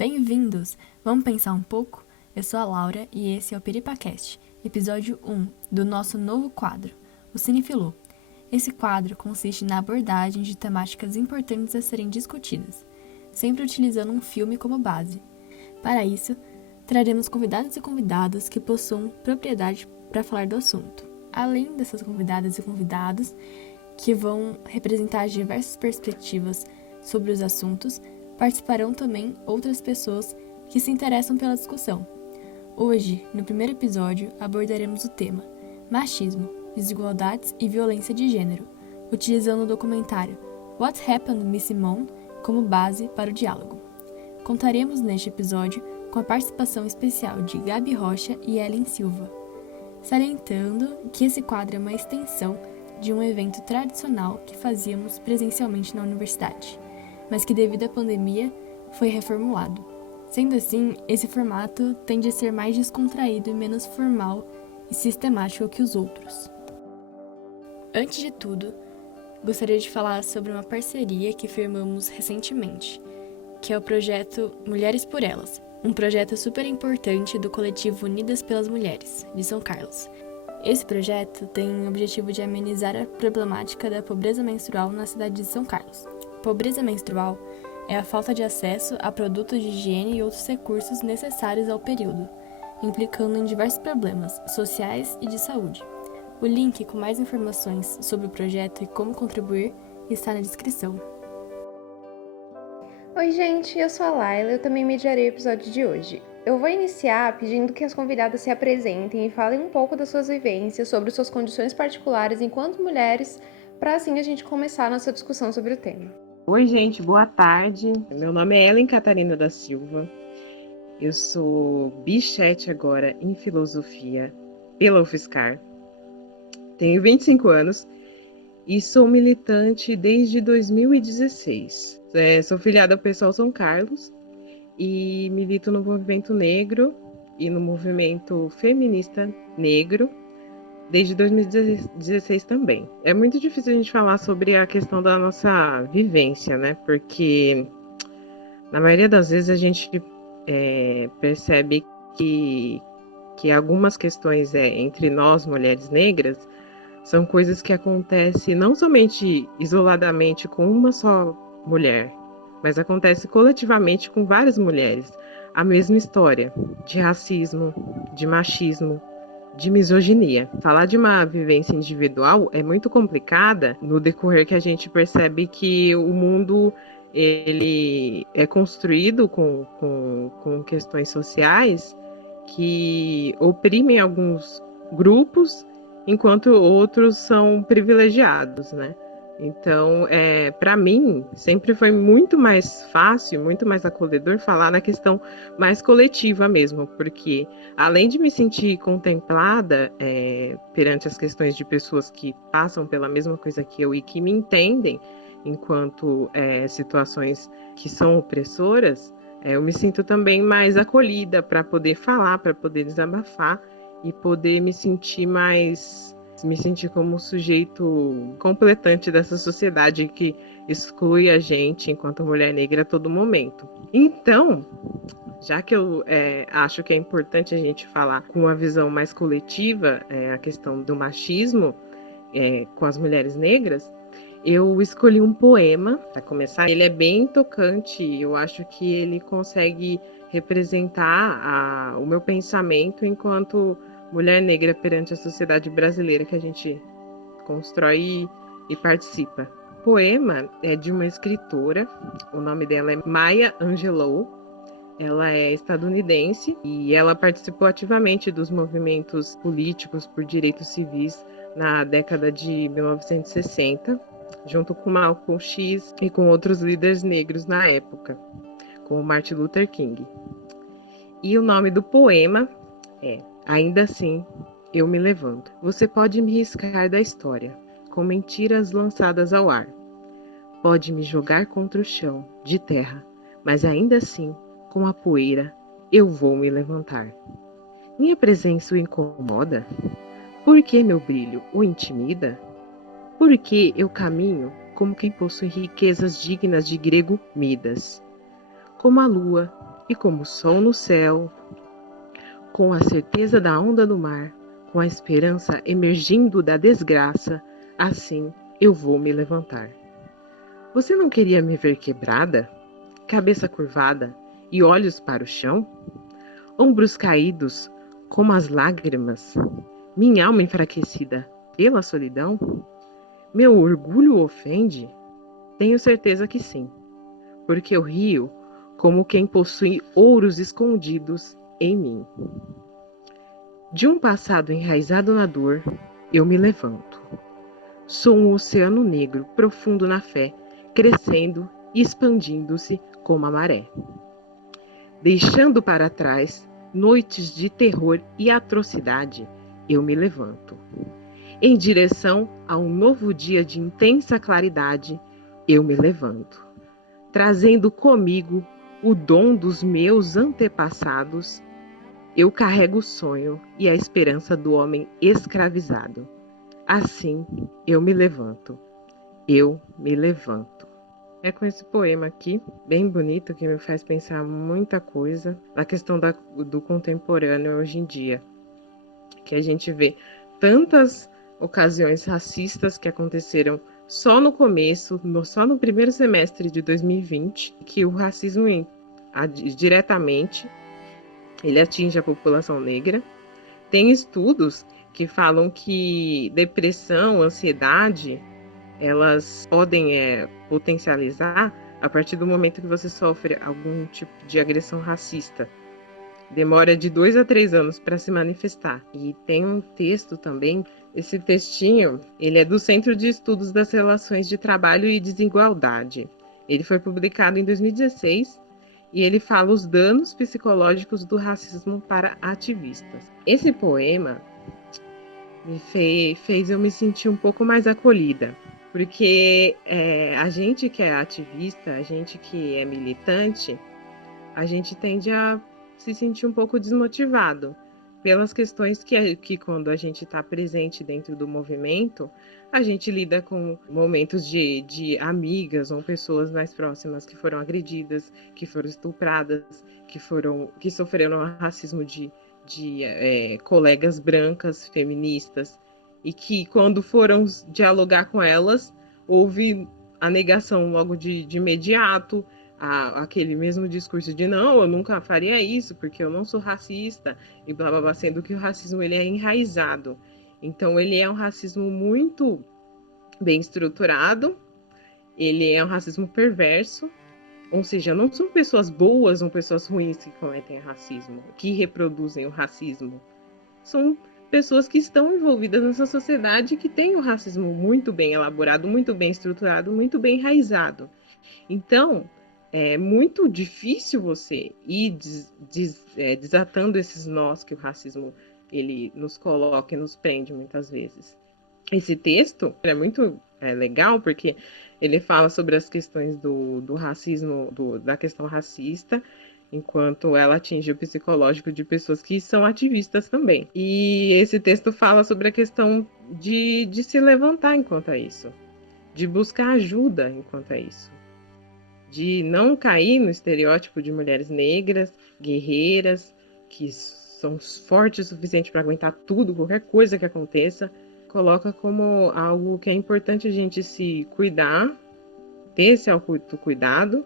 Bem-vindos! Vamos pensar um pouco? Eu sou a Laura e esse é o PeripaCast, episódio 1 do nosso novo quadro, o Cinefilô. Esse quadro consiste na abordagem de temáticas importantes a serem discutidas, sempre utilizando um filme como base. Para isso, traremos convidados e convidadas que possuam propriedade para falar do assunto. Além dessas convidadas e convidados, que vão representar diversas perspectivas sobre os assuntos, participarão também outras pessoas que se interessam pela discussão. Hoje, no primeiro episódio, abordaremos o tema machismo, desigualdades e violência de gênero, utilizando o documentário What Happened, Miss Simone como base para o diálogo. Contaremos neste episódio com a participação especial de Gabi Rocha e Ellen Silva, salientando que esse quadro é uma extensão de um evento tradicional que fazíamos presencialmente na universidade, mas que devido à pandemia foi reformulado. Sendo assim, esse formato tende a ser mais descontraído e menos formal e sistemático que os outros. Antes de tudo, gostaria de falar sobre uma parceria que firmamos recentemente, que é o projeto Mulheres por Elas, um projeto super importante do coletivo Unidas pelas Mulheres, de São Carlos. Esse projeto tem o objetivo de amenizar a problemática da pobreza menstrual na cidade de São Carlos. Pobreza menstrual é a falta de acesso a produtos de higiene e outros recursos necessários ao período, implicando em diversos problemas sociais e de saúde. O link com mais informações sobre o projeto e como contribuir está na descrição. Oi gente, eu sou a Laila e eu também mediarei o episódio de hoje. Eu vou iniciar pedindo que as convidadas se apresentem e falem um pouco das suas vivências, sobre suas condições particulares enquanto mulheres, para assim a gente começar a nossa discussão sobre o tema. Oi gente, boa tarde. Meu nome é Ellen Catarina da Silva. Eu sou bichete agora em filosofia pela UFSCar. Tenho 25 anos e sou militante desde 2016. Sou filiada ao Pessoal São Carlos e milito no movimento negro e no movimento feminista negro desde 2016 também. É muito difícil a gente falar sobre a questão da nossa vivência, né? Porque na maioria das vezes a gente percebe que algumas questões entre nós, mulheres negras, são coisas que acontecem não somente isoladamente com uma só mulher, mas acontece coletivamente com várias mulheres. A mesma história de racismo, de machismo, de misoginia. Falar de uma vivência individual é muito complicada no decorrer que a gente percebe que o mundo ele é construído com questões sociais que oprimem alguns grupos enquanto outros são privilegiados, né? Então, para mim, sempre foi muito mais fácil, muito mais acolhedor falar na questão mais coletiva mesmo, porque além de me sentir contemplada perante as questões de pessoas que passam pela mesma coisa que eu e que me entendem enquanto situações que são opressoras, eu me sinto também mais acolhida para poder falar, para poder desabafar e poder me sentir como sujeito completante dessa sociedade que exclui a gente enquanto mulher negra a todo momento. Então, já que eu acho que é importante a gente falar com uma visão mais coletiva a questão do machismo com as mulheres negras, eu escolhi um poema para começar. Ele é bem tocante, eu acho que ele consegue representar o meu pensamento enquanto mulher negra perante a sociedade brasileira que a gente constrói e participa. O poema é de uma escritora, o nome dela é Maya Angelou. Ela é estadunidense e ela participou ativamente dos movimentos políticos por direitos civis na década de 1960, junto com Malcolm X e com outros líderes negros na época, como Martin Luther King. E o nome do poema é Ainda Assim Eu Me Levanto. Você pode me riscar da história, com mentiras lançadas ao ar. Pode me jogar contra o chão de terra, mas ainda assim, com a poeira, eu vou me levantar. Minha presença o incomoda? Por que meu brilho o intimida? Por que eu caminho como quem possui riquezas dignas de grego Midas? Como a lua, E como o sol no céu, com a certeza da onda no mar, com a esperança emergindo da desgraça, assim eu vou me levantar. Você não queria me ver quebrada, cabeça curvada e olhos para o chão? Ombros caídos, como as lágrimas, minha alma enfraquecida pela solidão? Meu orgulho ofende? Tenho certeza que sim, porque eu rio como quem possui ouros escondidos em mim. De um passado enraizado na dor, eu me levanto. Sou um oceano negro, profundo na fé, crescendo e expandindo-se como a maré. Deixando para trás noites de terror e atrocidade, eu me levanto. Em direção a um novo dia de intensa claridade, eu me levanto. Trazendo comigo o dom dos meus antepassados, eu carrego o sonho e a esperança do homem escravizado. Assim, eu me levanto. Eu me levanto. É com esse poema aqui, bem bonito, que me faz pensar muita coisa na questão do contemporâneo hoje em dia. Que a gente vê tantas ocasiões racistas que aconteceram só no começo, só no primeiro semestre de 2020, que o racismo diretamente ele atinge a população negra. Tem estudos que falam que depressão, ansiedade, elas podem potencializar a partir do momento que você sofre algum tipo de agressão racista. Demora de 2 a 3 anos para se manifestar. E tem um texto também, esse textinho, ele é do Centro de Estudos das Relações de Trabalho e Desigualdade. Ele foi publicado em 2016 e ele fala os danos psicológicos do racismo para ativistas. Esse poema me fez eu me sentir um pouco mais acolhida, porque a gente que é ativista, a gente que é militante, a gente tende a se sentir um pouco desmotivado pelas questões que quando a gente está presente dentro do movimento, a gente lida com momentos de amigas ou pessoas mais próximas que foram agredidas, que foram estupradas, que sofreram racismo de colegas brancas, feministas, e que quando foram dialogar com elas, houve a negação logo de imediato, aquele mesmo discurso de não, eu nunca faria isso, porque eu não sou racista, e blá blá blá, sendo que o racismo ele é enraizado. Então ele é um racismo muito bem estruturado, ele é um racismo perverso, ou seja, não são pessoas boas ou pessoas ruins que cometem racismo, que reproduzem o racismo. São pessoas que estão envolvidas nessa sociedade que tem o racismo muito bem elaborado, muito bem estruturado, muito bem enraizado. Então, é muito difícil você ir desatando esses nós que o racismo ele nos coloca e nos prende muitas vezes. Esse texto é muito legal porque ele fala sobre as questões do racismo, da questão racista, enquanto ela atinge o psicológico de pessoas que são ativistas também. E esse texto fala sobre a questão de se levantar enquanto é isso, de buscar ajuda enquanto é isso, de não cair no estereótipo de mulheres negras, guerreiras, que são fortes o suficiente para aguentar tudo, qualquer coisa que aconteça. Coloca como algo que é importante a gente se cuidar, ter esse autocuidado,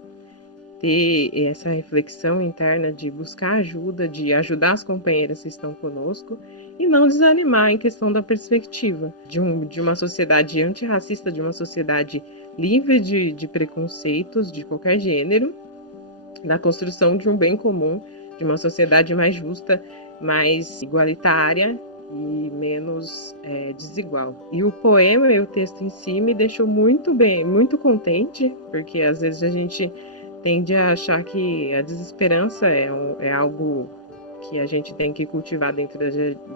ter essa reflexão interna de buscar ajuda, de ajudar as companheiras que estão conosco e não desanimar em questão da perspectiva de uma sociedade antirracista, de uma sociedade livre de preconceitos de qualquer gênero, da construção de um bem comum, de uma sociedade mais justa, mais igualitária e menos desigual. E o poema e o texto em si me deixou muito bem, muito contente, porque às vezes a gente tende a achar que a desesperança é algo que a gente tem que cultivar dentro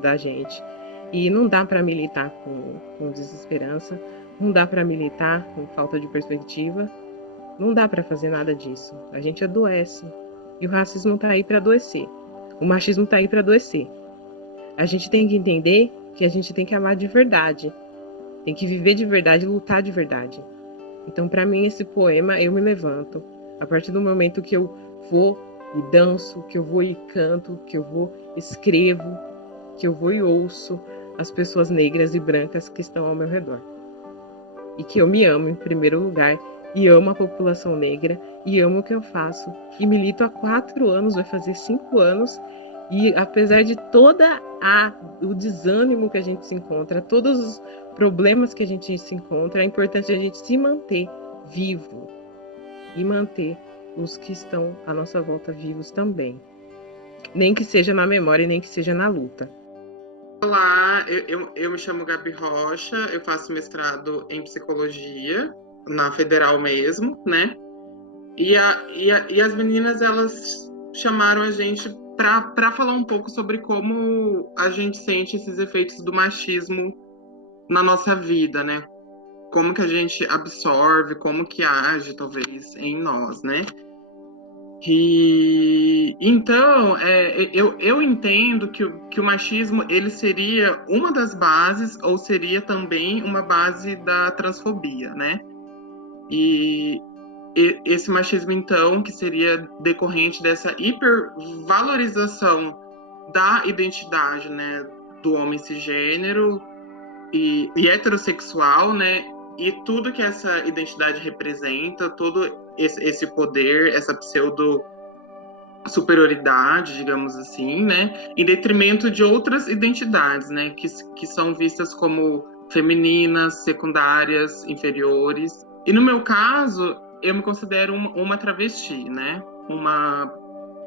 da gente. E não dá para militar com desesperança, não dá para militar com falta de perspectiva, não dá para fazer nada disso. A gente adoece. E o racismo está aí para adoecer. O machismo está aí para adoecer. A gente tem que entender que a gente tem que amar de verdade, tem que viver de verdade, lutar de verdade. Então, para mim, esse poema, eu me levanto. A partir do momento que eu vou e danço, que eu vou e canto, que eu vou escrevo, que eu vou e ouço as pessoas negras e brancas que estão ao meu redor. E que eu me amo em primeiro lugar, e amo a população negra, e amo o que eu faço. E milito há 4 anos, vai fazer 5 anos, e apesar de o desânimo que a gente se encontra, todos os problemas que a gente se encontra, é importante a gente se manter vivo e manter os que estão à nossa volta vivos também. Nem que seja na memória, nem que seja na luta. Olá, eu me chamo Gabi Rocha, eu faço mestrado em psicologia, na Federal mesmo, né? E as meninas, elas chamaram a gente para falar um pouco sobre como a gente sente esses efeitos do machismo na nossa vida, né? Como que a gente absorve, como que age, talvez, em nós, né? E então eu entendo que o machismo ele seria uma das bases ou seria também uma base da transfobia, né? E esse machismo então que seria decorrente dessa hipervalorização da identidade, né, do homem cisgênero e heterossexual, né? E tudo que essa identidade representa, todo esse poder, essa pseudo superioridade, digamos assim, né, em detrimento de outras identidades, né, que são vistas como femininas, secundárias, inferiores. E no meu caso, eu me considero uma travesti, né, uma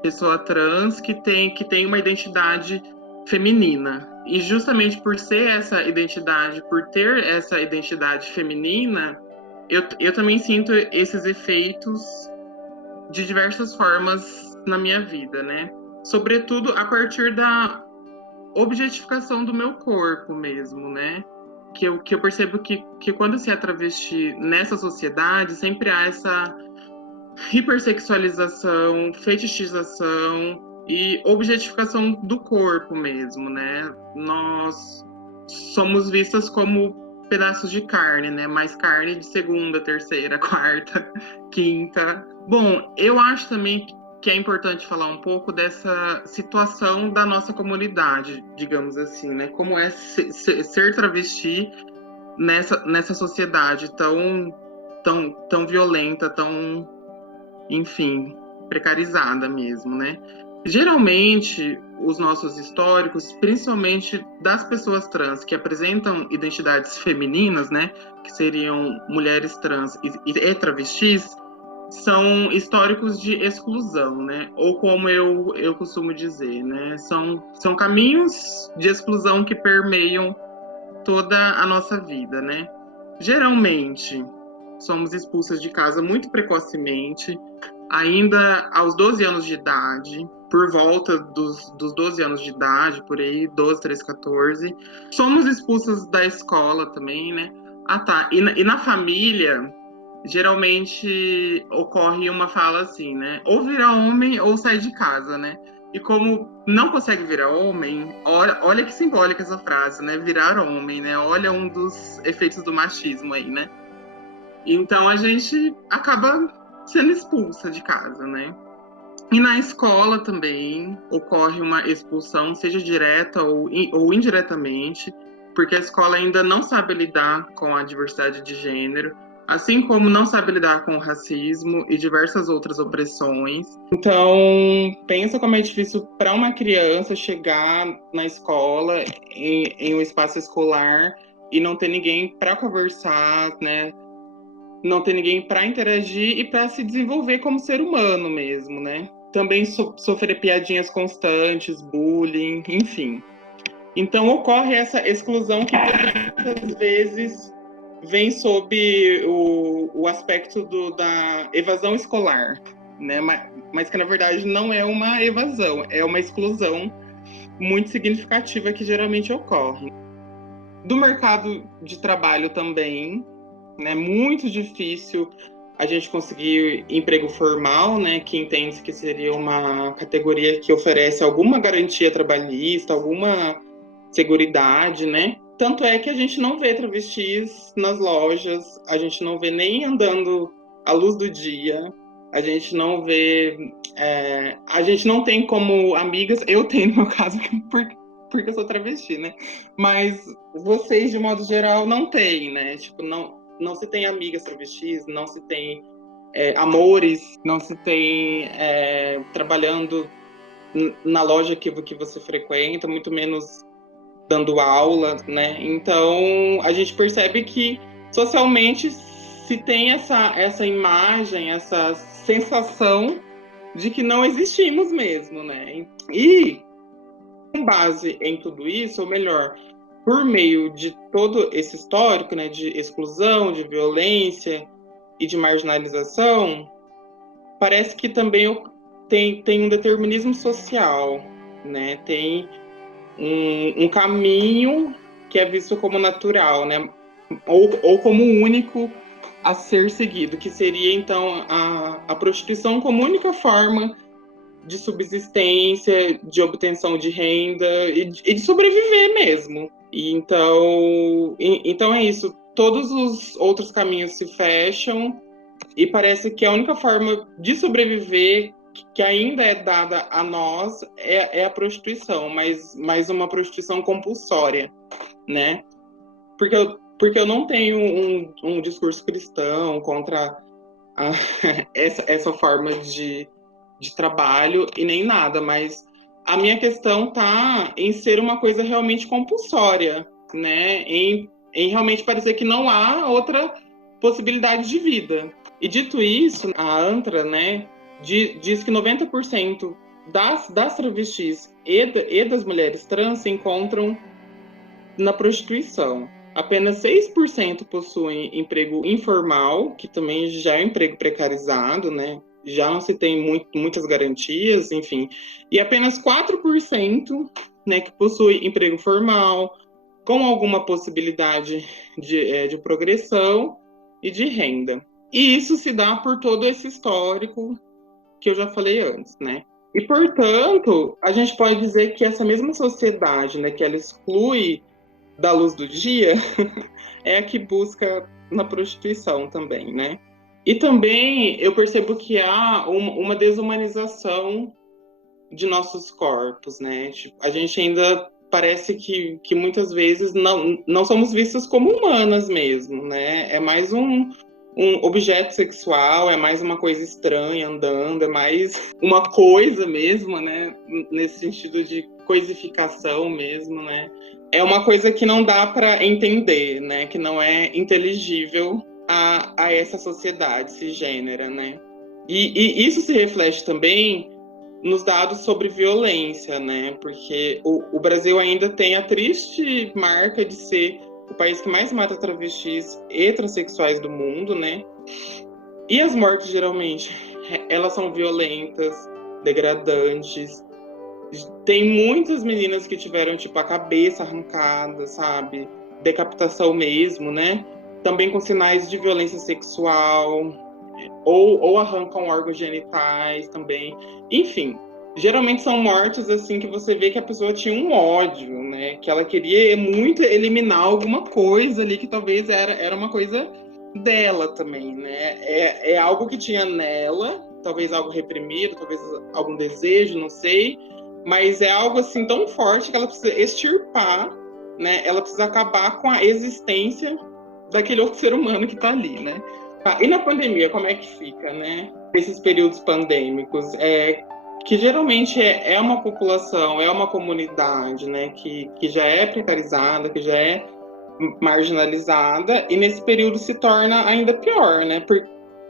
pessoa trans que tem uma identidade feminina. E justamente por ser essa identidade, por ter essa identidade feminina, eu também sinto esses efeitos de diversas formas na minha vida, né? Sobretudo a partir da objetificação do meu corpo mesmo, né? Que eu percebo que quando se é travesti nessa sociedade, sempre há essa hipersexualização, fetichização e objetificação do corpo mesmo, né? Nós somos vistas como pedaços de carne, né? Mais carne de segunda, terceira, quarta, quinta. Bom, eu acho também que é importante falar um pouco dessa situação da nossa comunidade, digamos assim, né? Como é ser travesti nessa sociedade tão violenta, tão, enfim, precarizada mesmo, né? Geralmente, os nossos históricos, principalmente das pessoas trans que apresentam identidades femininas, né, que seriam mulheres trans e travestis, são históricos de exclusão, né? Ou como eu costumo dizer, né? São caminhos de exclusão que permeiam toda a nossa vida, né? Geralmente, somos expulsas de casa muito precocemente, ainda aos 12 anos de idade, por volta dos 12 anos de idade, por aí, 12, 13, 14. Somos expulsas da escola também, né? Ah, tá. E na família, geralmente ocorre uma fala assim, né? Ou vira homem ou sai de casa, né? E como não consegue virar homem, olha que simbólica essa frase, né? Virar homem, né? Olha um dos efeitos do machismo aí, né? Então a gente acaba sendo expulsa de casa, né? E na escola também ocorre uma expulsão, seja direta ou indiretamente, porque a escola ainda não sabe lidar com a diversidade de gênero, assim como não sabe lidar com o racismo e diversas outras opressões. Então, pensa como é difícil para uma criança chegar na escola, em um espaço escolar, e não ter ninguém para conversar, né? Não ter ninguém para interagir e para se desenvolver como ser humano mesmo, né? Também sofrer piadinhas constantes, bullying, enfim. Então ocorre essa exclusão que muitas vezes vem sob o aspecto da evasão escolar, né? Mas que na verdade não é uma evasão, é uma exclusão muito significativa que geralmente ocorre. Do mercado de trabalho também, né? Muito difícil a gente conseguir emprego formal, né? Que entende que seria uma categoria que oferece alguma garantia trabalhista, alguma seguridade, né? Tanto é que a gente não vê travestis nas lojas, a gente não vê nem andando à luz do dia, A gente não vê, a gente não tem como amigas, eu tenho no meu caso, porque eu sou travesti, né? Mas vocês, de modo geral, não têm, né? Tipo, não se tem amigas travestis, não se tem amores, não se tem trabalhando na loja que você frequenta, muito menos dando aula, né? Então, a gente percebe que socialmente se tem essa imagem, essa sensação de que não existimos mesmo, né? E, com base em tudo isso, ou melhor, por meio de todo esse histórico, né, de exclusão, de violência e de marginalização, parece que também tem um determinismo social, né? Tem um caminho que é visto como natural, né? Ou como único a ser seguido, que seria, então, a prostituição como única forma de subsistência, de obtenção de renda e de sobreviver mesmo. Então é isso. Todos os outros caminhos se fecham e parece que a única forma de sobreviver que ainda é dada a nós é a prostituição, mas uma prostituição compulsória, né? Porque eu não tenho um discurso cristão contra essa forma de trabalho e nem nada, mas a minha questão está em ser uma coisa realmente compulsória, né? Em realmente parecer que não há outra possibilidade de vida. E dito isso, a ANTRA, né, diz que 90% das travestis e das mulheres trans se encontram na prostituição. Apenas 6% possuem emprego informal, que também já é um emprego precarizado, né? Já não se tem muitas garantias, enfim. E apenas 4%, né, que possui emprego formal, com alguma possibilidade de progressão e de renda. E isso se dá por todo esse histórico que eu já falei antes, né? E, portanto, a gente pode dizer que essa mesma sociedade, né, que ela exclui da luz do dia, é a que busca na prostituição também, né? E também eu percebo que há uma desumanização de nossos corpos, né? Tipo, a gente ainda parece que muitas vezes não somos vistas como humanas mesmo, né? É mais um objeto sexual, é mais uma coisa estranha andando, é mais uma coisa mesmo, né? Nesse sentido de coisificação mesmo, né? É uma coisa que não dá para entender, né? Que não é inteligível a essa sociedade cisgênera, né? E isso se reflete também nos dados sobre violência, né? Porque o Brasil ainda tem a triste marca de ser o país que mais mata travestis e transexuais do mundo, né? E as mortes, geralmente, elas são violentas, degradantes. Tem muitas meninas que tiveram, tipo, a cabeça arrancada, sabe? Decapitação mesmo, né? Também com sinais de violência sexual, ou arrancam órgãos genitais também. Enfim, geralmente são mortes assim que você vê que a pessoa tinha um ódio, né? Que ela queria muito eliminar alguma coisa ali que talvez era uma coisa dela também, né? É algo que tinha nela, talvez algo reprimido, talvez algum desejo, não sei, mas é algo assim tão forte que ela precisa extirpar, né? Ela precisa acabar com a existência daquele outro ser humano que tá ali, né? E na pandemia, como é que fica, né? Esses períodos pandêmicos, que geralmente é uma população, é uma comunidade, né? Que já é precarizada, que já é marginalizada, e nesse período se torna ainda pior, né?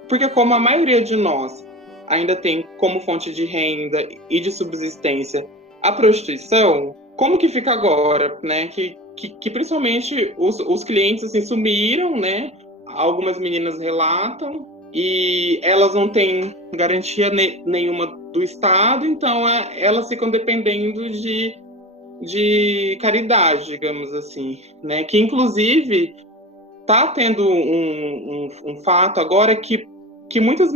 Porque como a maioria de nós ainda tem como fonte de renda e de subsistência a prostituição, como que fica agora, né? Que principalmente os clientes assim, sumiram, né? Algumas meninas relatam e elas não têm garantia nenhuma do Estado, então elas ficam dependendo de caridade, digamos assim, né? Que inclusive está tendo um fato agora que muitas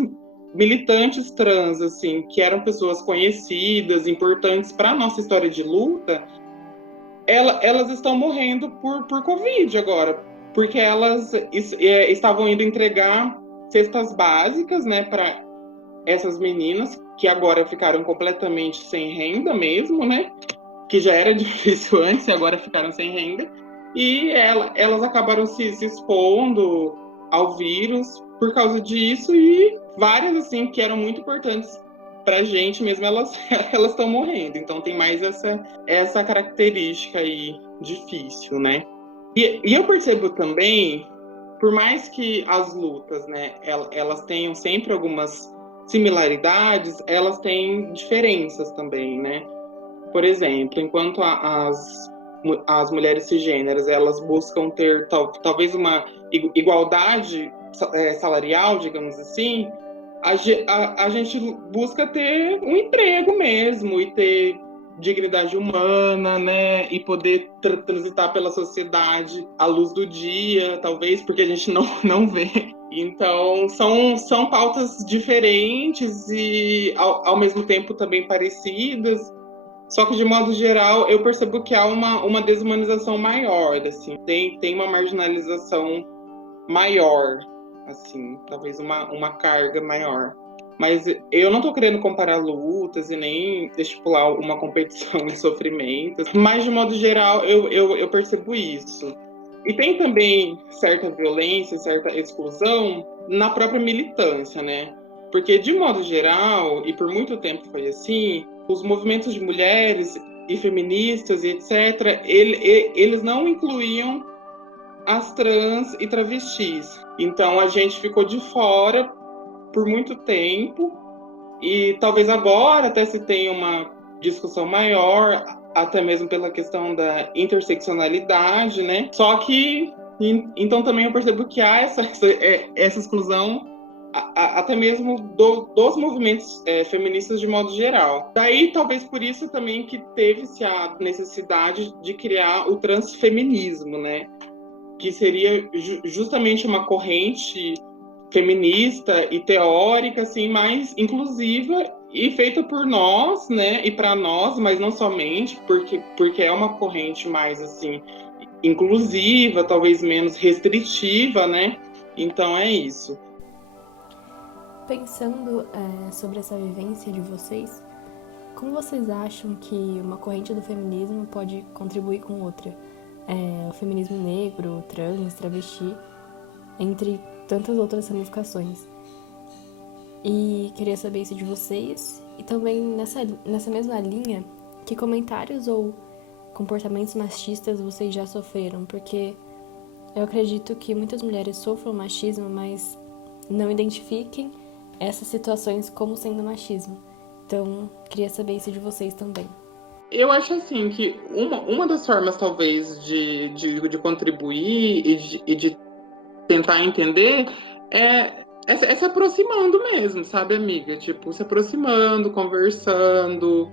militantes trans, assim, que eram pessoas conhecidas, importantes para a nossa história de luta, elas estão morrendo por Covid agora, porque elas estavam indo entregar cestas básicas, né, essas meninas que agora ficaram completamente sem renda mesmo, né? Que já era difícil antes e agora ficaram sem renda. E elas acabaram se expondo ao vírus por causa disso, e várias, assim, que eram muito importantes pra gente mesmo, elas estão morrendo. Então tem mais essa característica aí difícil, né? E eu percebo também, por mais que as lutas, né, elas tenham sempre algumas similaridades, elas têm diferenças também, né? Por exemplo, enquanto as mulheres cisgêneras, elas buscam ter talvez uma igualdade salarial, digamos assim, a gente busca ter um emprego mesmo e ter dignidade humana, né? E poder transitar pela sociedade à luz do dia, talvez, porque a gente não vê. Então, são pautas diferentes e, ao mesmo tempo, também parecidas. Só que, de modo geral, eu percebo que há uma desumanização maior, assim. Tem uma marginalização maior, assim, talvez uma carga maior. Mas eu não tô querendo comparar lutas e nem estipular uma competição de sofrimentos, mas, de modo geral, eu percebo isso. E tem também certa violência, certa exclusão na própria militância, né? Porque, de modo geral, e por muito tempo foi assim, os movimentos de mulheres e feministas e etc., eles não incluíam as trans e travestis. Então a gente ficou de fora por muito tempo, e talvez agora até se tenha uma discussão maior, até mesmo pela questão da interseccionalidade, né? Só que então também eu percebo que há essa exclusão até mesmo dos movimentos feministas de modo geral. Daí, talvez por isso também que teve-se a necessidade de criar o transfeminismo, né? Que seria justamente uma corrente feminista e teórica, assim, mais inclusiva e feita por nós, né? E para nós, mas não somente, porque é uma corrente mais, assim, inclusiva, talvez menos restritiva, né? Então é isso. Pensando sobre essa vivência de vocês, como vocês acham que uma corrente do feminismo pode contribuir com outra? O feminismo negro, trans, travesti, entre tantas outras ramificações. E queria saber isso de vocês, e também nessa mesma linha, que comentários ou comportamentos machistas vocês já sofreram, porque eu acredito que muitas mulheres sofram machismo, mas não identifiquem essas situações como sendo machismo. Então, queria saber isso de vocês também. Eu acho assim que uma das formas, talvez, de contribuir e de tentar entender é se aproximando mesmo, sabe, amiga? Tipo, se aproximando, conversando,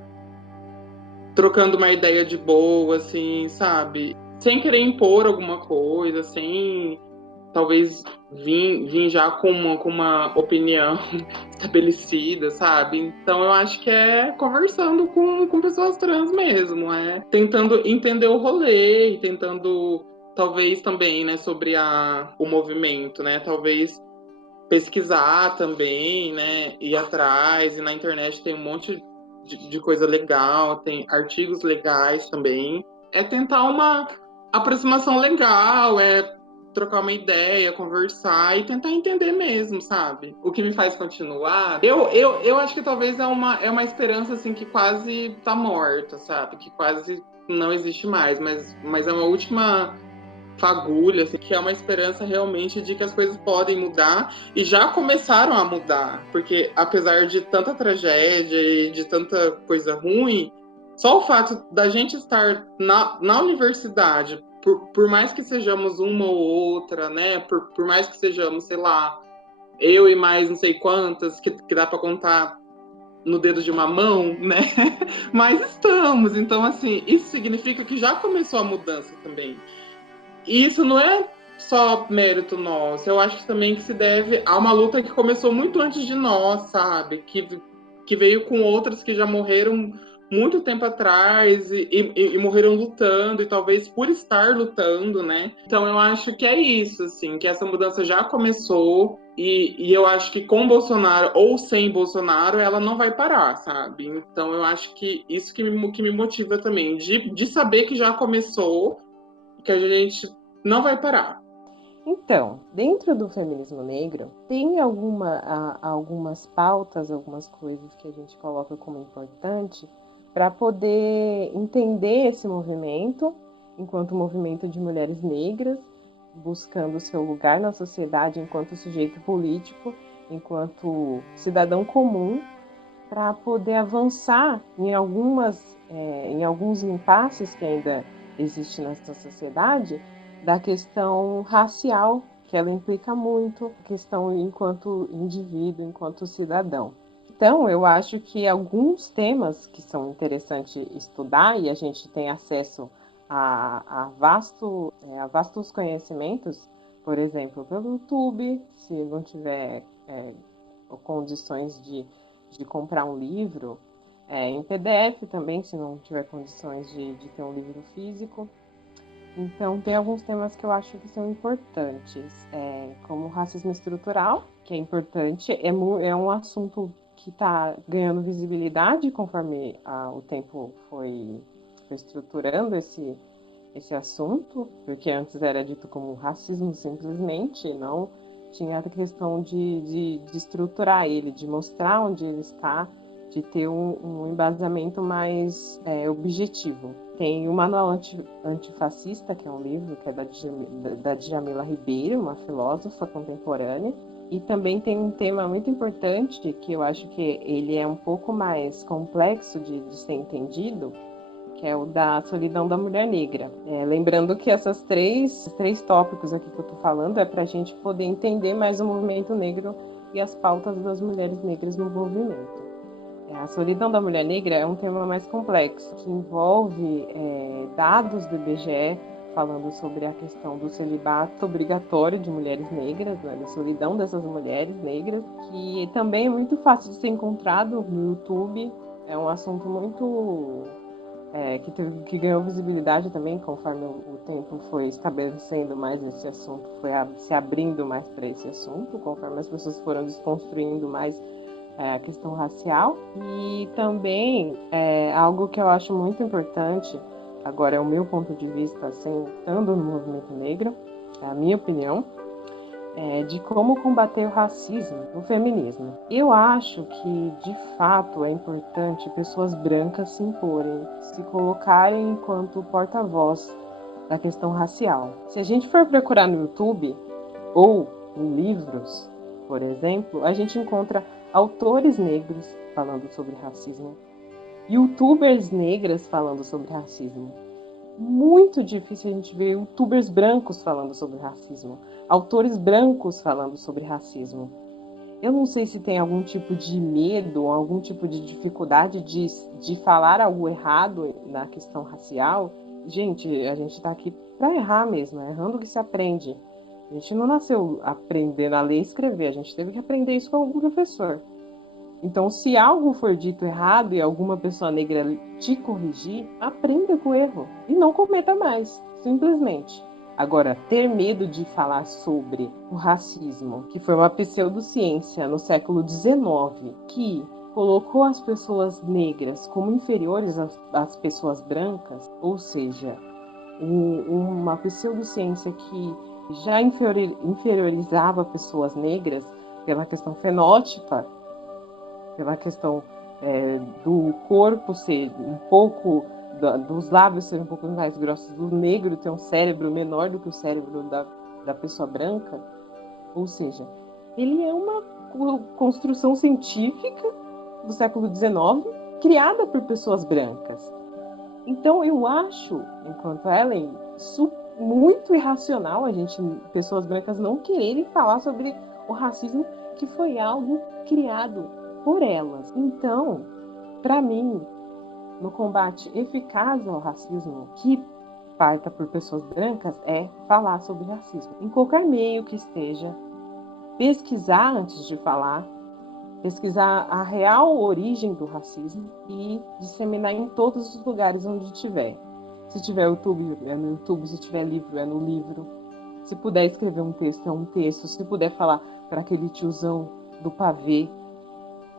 trocando uma ideia de boa, assim, sabe? Sem querer impor alguma coisa, sem talvez vir já com uma opinião estabelecida, sabe? Então eu acho que é conversando com pessoas trans mesmo, tentando entender o rolê e tentando, talvez também, né, sobre o movimento, né? Talvez pesquisar também, né? Ir atrás, e na internet tem um monte de coisa legal, tem artigos legais também. É tentar uma aproximação legal, trocar uma ideia, conversar e tentar entender mesmo, sabe? O que me faz continuar. Eu acho que talvez é uma esperança assim que quase tá morta, sabe? Que quase não existe mais, mas é uma última fagulha, assim, que é uma esperança realmente de que as coisas podem mudar e já começaram a mudar, porque apesar de tanta tragédia e de tanta coisa ruim, só o fato da gente estar na universidade, por mais que sejamos uma ou outra, né, por mais que sejamos, sei lá, eu e mais não sei quantas, que dá para contar no dedo de uma mão, né, mas estamos, então assim, isso significa que já começou a mudança também. E isso não é só mérito nosso, eu acho que também que se deve a uma luta que começou muito antes de nós, sabe? Que veio com outras que já morreram muito tempo atrás e morreram lutando, e talvez por estar lutando, né? Então eu acho que é isso, assim, que essa mudança já começou, e eu acho que com Bolsonaro ou sem Bolsonaro ela não vai parar, sabe? Então eu acho que isso que me motiva também, de saber que já começou, que a gente não vai parar. Então, dentro do feminismo negro, tem algumas pautas, algumas coisas que a gente coloca como importante para poder entender esse movimento, enquanto movimento de mulheres negras, buscando seu lugar na sociedade enquanto sujeito político, enquanto cidadão comum, para poder avançar em alguns impasses que ainda existem nessa sociedade, da questão racial, que ela implica muito, a questão enquanto indivíduo, enquanto cidadão. Então, eu acho que alguns temas que são interessantes estudar, e a gente tem acesso a vastos conhecimentos, por exemplo, pelo YouTube, se não tiver condições de comprar um livro, em PDF também, se não tiver condições de ter um livro físico. Então, tem alguns temas que eu acho que são importantes, como o racismo estrutural, que é importante, é um assunto que está ganhando visibilidade conforme o tempo foi estruturando esse assunto, porque antes era dito como racismo simplesmente, não tinha a questão de estruturar ele, de mostrar onde ele está, de ter um embasamento mais objetivo. Tem o Manual Antifascista, que é um livro que é da Djamila Ribeiro, uma filósofa contemporânea, e também tem um tema muito importante, que eu acho que ele é um pouco mais complexo de ser entendido, que é o da solidão da mulher negra. Lembrando que esses três tópicos aqui que eu estou falando é para a gente poder entender mais o movimento negro e as pautas das mulheres negras no movimento. A solidão da mulher negra é um tema mais complexo, que envolve dados do IBGE falando sobre a questão do celibato obrigatório de mulheres negras, né, da solidão dessas mulheres negras, que também é muito fácil de ser encontrado no YouTube. É um assunto muito que ganhou visibilidade também conforme o tempo foi estabelecendo mais esse assunto, se abrindo mais para esse assunto, conforme as pessoas foram desconstruindo mais a questão racial. E também algo que eu acho muito importante, agora é o meu ponto de vista, assim, estando no movimento negro, é a minha opinião, de como combater o racismo no feminismo. Eu acho que, de fato, é importante pessoas brancas se imporem, se colocarem enquanto porta-voz da questão racial. Se a gente for procurar no YouTube ou em livros, por exemplo, a gente encontra autores negros falando sobre racismo, youtubers negras falando sobre racismo. Muito difícil a gente ver youtubers brancos falando sobre racismo, autores brancos falando sobre racismo. Eu não sei se tem algum tipo de medo, algum tipo de dificuldade de falar algo errado na questão racial. Gente, a gente está aqui para errar mesmo, é errando que se aprende. A gente não nasceu aprendendo a ler e escrever, a gente teve que aprender isso com algum professor. Então, se algo for dito errado e alguma pessoa negra te corrigir, aprenda com o erro e não cometa mais, simplesmente. Agora, ter medo de falar sobre o racismo, que foi uma pseudociência no século XIX, que colocou as pessoas negras como inferiores às pessoas brancas, ou seja, uma pseudociência que já inferiorizava pessoas negras pela questão fenótipa, pela questão do corpo ser um pouco, dos lábios serem um pouco mais grossos, do negro ter um cérebro menor do que o cérebro da pessoa branca. Ou seja, ele é uma construção científica do século XIX criada por pessoas brancas. Então eu acho, enquanto Ellen, muito irracional pessoas brancas não quererem falar sobre o racismo, que foi algo criado por elas. Então, para mim, no combate eficaz ao racismo, que parta por pessoas brancas, é falar sobre racismo. Em qualquer meio que esteja, pesquisar antes de falar, pesquisar a real origem do racismo e disseminar em todos os lugares onde tiver. Se tiver YouTube, é no YouTube. Se tiver livro, é no livro. Se puder escrever um texto, é um texto. Se puder falar para aquele tiozão do pavê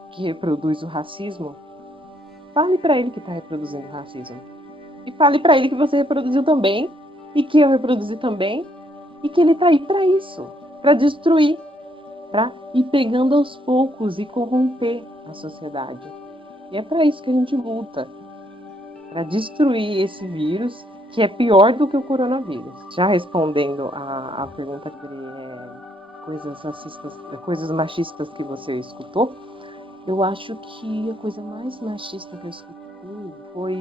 que reproduz o racismo, fale para ele que está reproduzindo o racismo. E fale para ele que você reproduziu também, e que eu reproduzi também, e que ele está aí para isso, para destruir, para ir pegando aos poucos e corromper a sociedade. E é para isso que a gente luta, para destruir esse vírus, que é pior do que o coronavírus. Já respondendo a pergunta sobre coisas racistas, coisas machistas que você escutou, eu acho que a coisa mais machista que eu escutei foi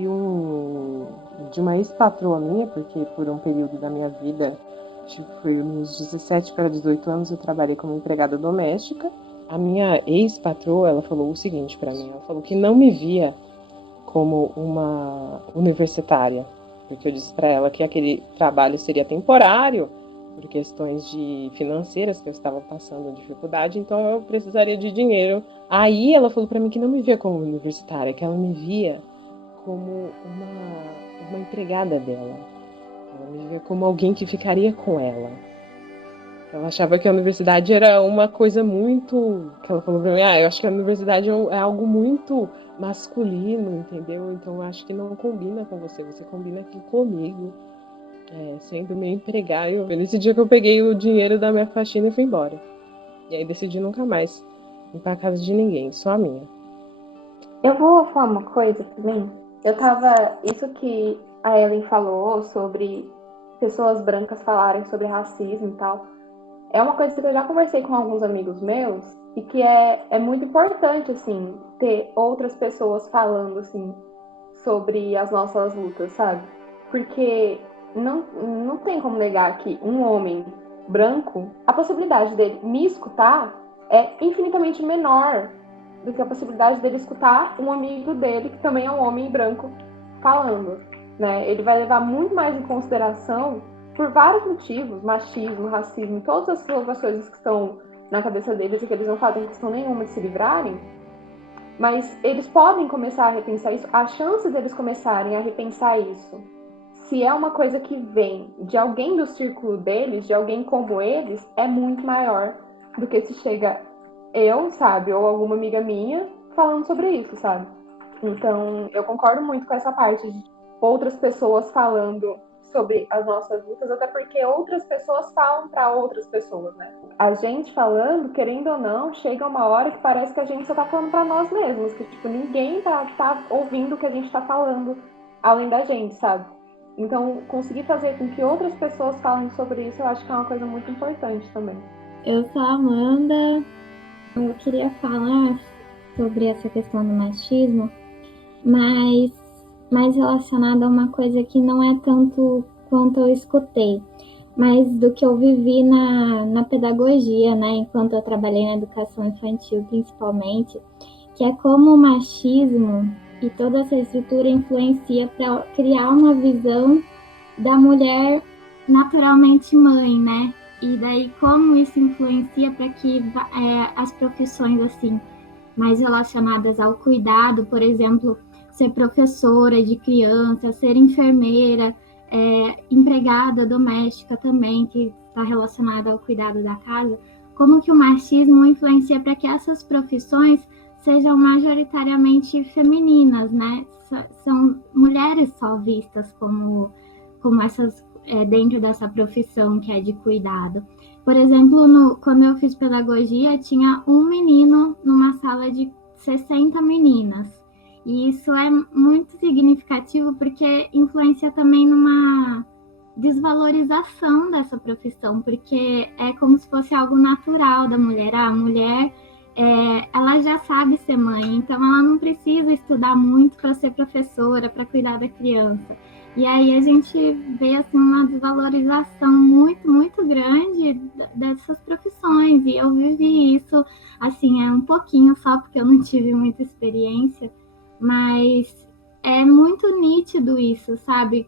de uma ex-patroa minha, porque por um período da minha vida, acho que foi uns 17 para 18 anos, eu trabalhei como empregada doméstica. A minha ex-patroa, ela falou o seguinte para mim, ela falou que não me via como uma universitária, porque eu disse para ela que aquele trabalho seria temporário, por questões financeiras, que eu estava passando dificuldade, então eu precisaria de dinheiro. Aí ela falou para mim que não me via como universitária, que ela me via como uma empregada dela. Ela me via como alguém que ficaria com ela. Ela achava que a universidade era uma coisa muito... Que ela falou pra mim, eu acho que a universidade é algo muito masculino, entendeu? Então eu acho que não combina com você, você combina aqui comigo, sendo meu empregado. Nesse dia que eu peguei o dinheiro da minha faxina e fui embora. E aí decidi nunca mais ir pra casa de ninguém, só a minha. Eu vou falar uma coisa também. Isso que a Ellen falou sobre pessoas brancas falarem sobre racismo e tal, é uma coisa que eu já conversei com alguns amigos meus e que é muito importante, assim, ter outras pessoas falando, assim, sobre as nossas lutas, sabe? Porque não tem como negar que um homem branco, a possibilidade dele me escutar é infinitamente menor do que a possibilidade dele escutar um amigo dele, que também é um homem branco, falando, né? Ele vai levar muito mais em consideração, por vários motivos, machismo, racismo, todas as outras coisas que estão na cabeça deles e que eles não fazem questão nenhuma de se livrarem, mas eles podem começar a repensar isso, a chance deles começarem a repensar isso, se é uma coisa que vem de alguém do círculo deles, de alguém como eles, é muito maior do que se chega eu, sabe, ou alguma amiga minha falando sobre isso, sabe? Então, eu concordo muito com essa parte de outras pessoas falando sobre as nossas lutas, até porque outras pessoas falam para outras pessoas, né? A gente falando, querendo ou não, chega uma hora que parece que a gente só tá falando para nós mesmos, que tipo, ninguém tá ouvindo o que a gente tá falando além da gente, sabe? Então, conseguir fazer com que outras pessoas falem sobre isso, eu acho que é uma coisa muito importante também. Eu sou a Amanda. Eu queria falar sobre essa questão do machismo, mas mais relacionada a uma coisa que não é tanto quanto eu escutei, mas do que eu vivi na pedagogia, né, enquanto eu trabalhei na educação infantil principalmente, que é como o machismo e toda essa estrutura influencia para criar uma visão da mulher naturalmente mãe, né? E daí como isso influencia para que as profissões assim mais relacionadas ao cuidado, por exemplo, ser professora de criança, ser enfermeira, empregada doméstica também, que está relacionada ao cuidado da casa, como que o machismo influencia para que essas profissões sejam majoritariamente femininas, né? São mulheres só vistas como essas dentro dessa profissão que é de cuidado. Por exemplo, quando eu fiz pedagogia, tinha um menino numa sala de 60 meninas. E isso é muito significativo porque influencia também numa desvalorização dessa profissão, porque é como se fosse algo natural da mulher. A mulher, ela já sabe ser mãe, então ela não precisa estudar muito para ser professora, para cuidar da criança. E aí a gente vê assim, uma desvalorização muito, muito grande dessas profissões. E eu vivi isso, assim, um pouquinho só, porque eu não tive muita experiência, mas é muito nítido isso, sabe?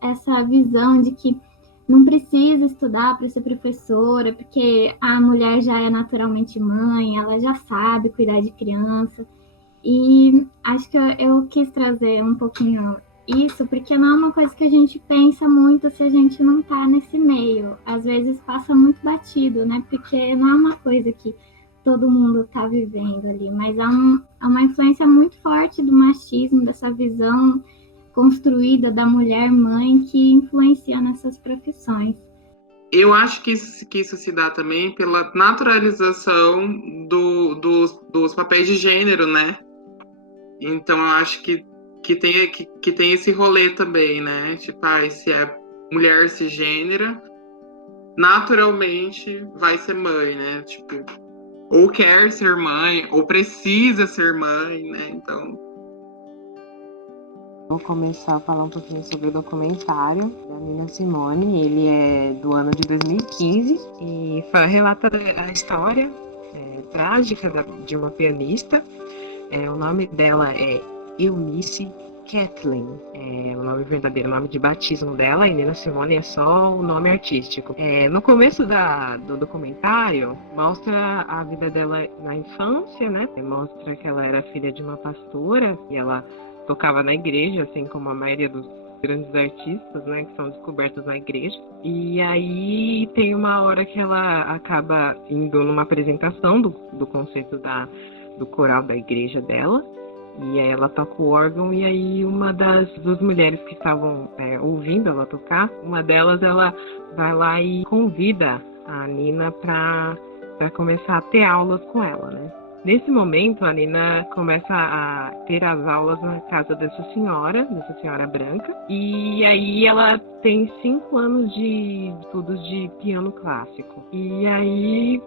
Essa visão de que não precisa estudar para ser professora, porque a mulher já é naturalmente mãe, ela já sabe cuidar de criança. E acho que eu quis trazer um pouquinho isso, porque não é uma coisa que a gente pensa muito se a gente não tá nesse meio. Às vezes passa muito batido, né? Porque não é uma coisa que todo mundo tá vivendo ali, mas é uma influência muito forte do machismo, dessa visão construída da mulher mãe que influencia nessas profissões. Eu acho que isso se dá também pela naturalização dos papéis de gênero, né? Então eu acho que tem esse rolê também, né? Tipo, se é mulher cisgênera, naturalmente vai ser mãe, né? Tipo, ou quer ser mãe, ou precisa ser mãe, né? Então. Vou começar a falar um pouquinho sobre o documentário da Nina Simone. Ele é do ano de 2015 e relata a história trágica de uma pianista. O nome dela é Eunice Kathleen. O nome verdadeiro, o nome de batismo dela, e Nina Simone é só o nome artístico. No começo do documentário, mostra a vida dela na infância, né? Mostra que ela era filha de uma pastora e ela tocava na igreja, assim como a maioria dos grandes artistas, né, que são descobertos na igreja. E aí tem uma hora que ela acaba indo numa apresentação do conceito do coral da igreja dela, e aí ela toca o órgão, e aí uma das duas mulheres que estavam ouvindo ela tocar, uma delas ela vai lá e convida a Nina para começar a ter aulas com ela, né? Nesse momento, a Nina começa a ter as aulas na casa dessa senhora branca, e aí ela tem 5 anos de estudos de piano clássico. E aí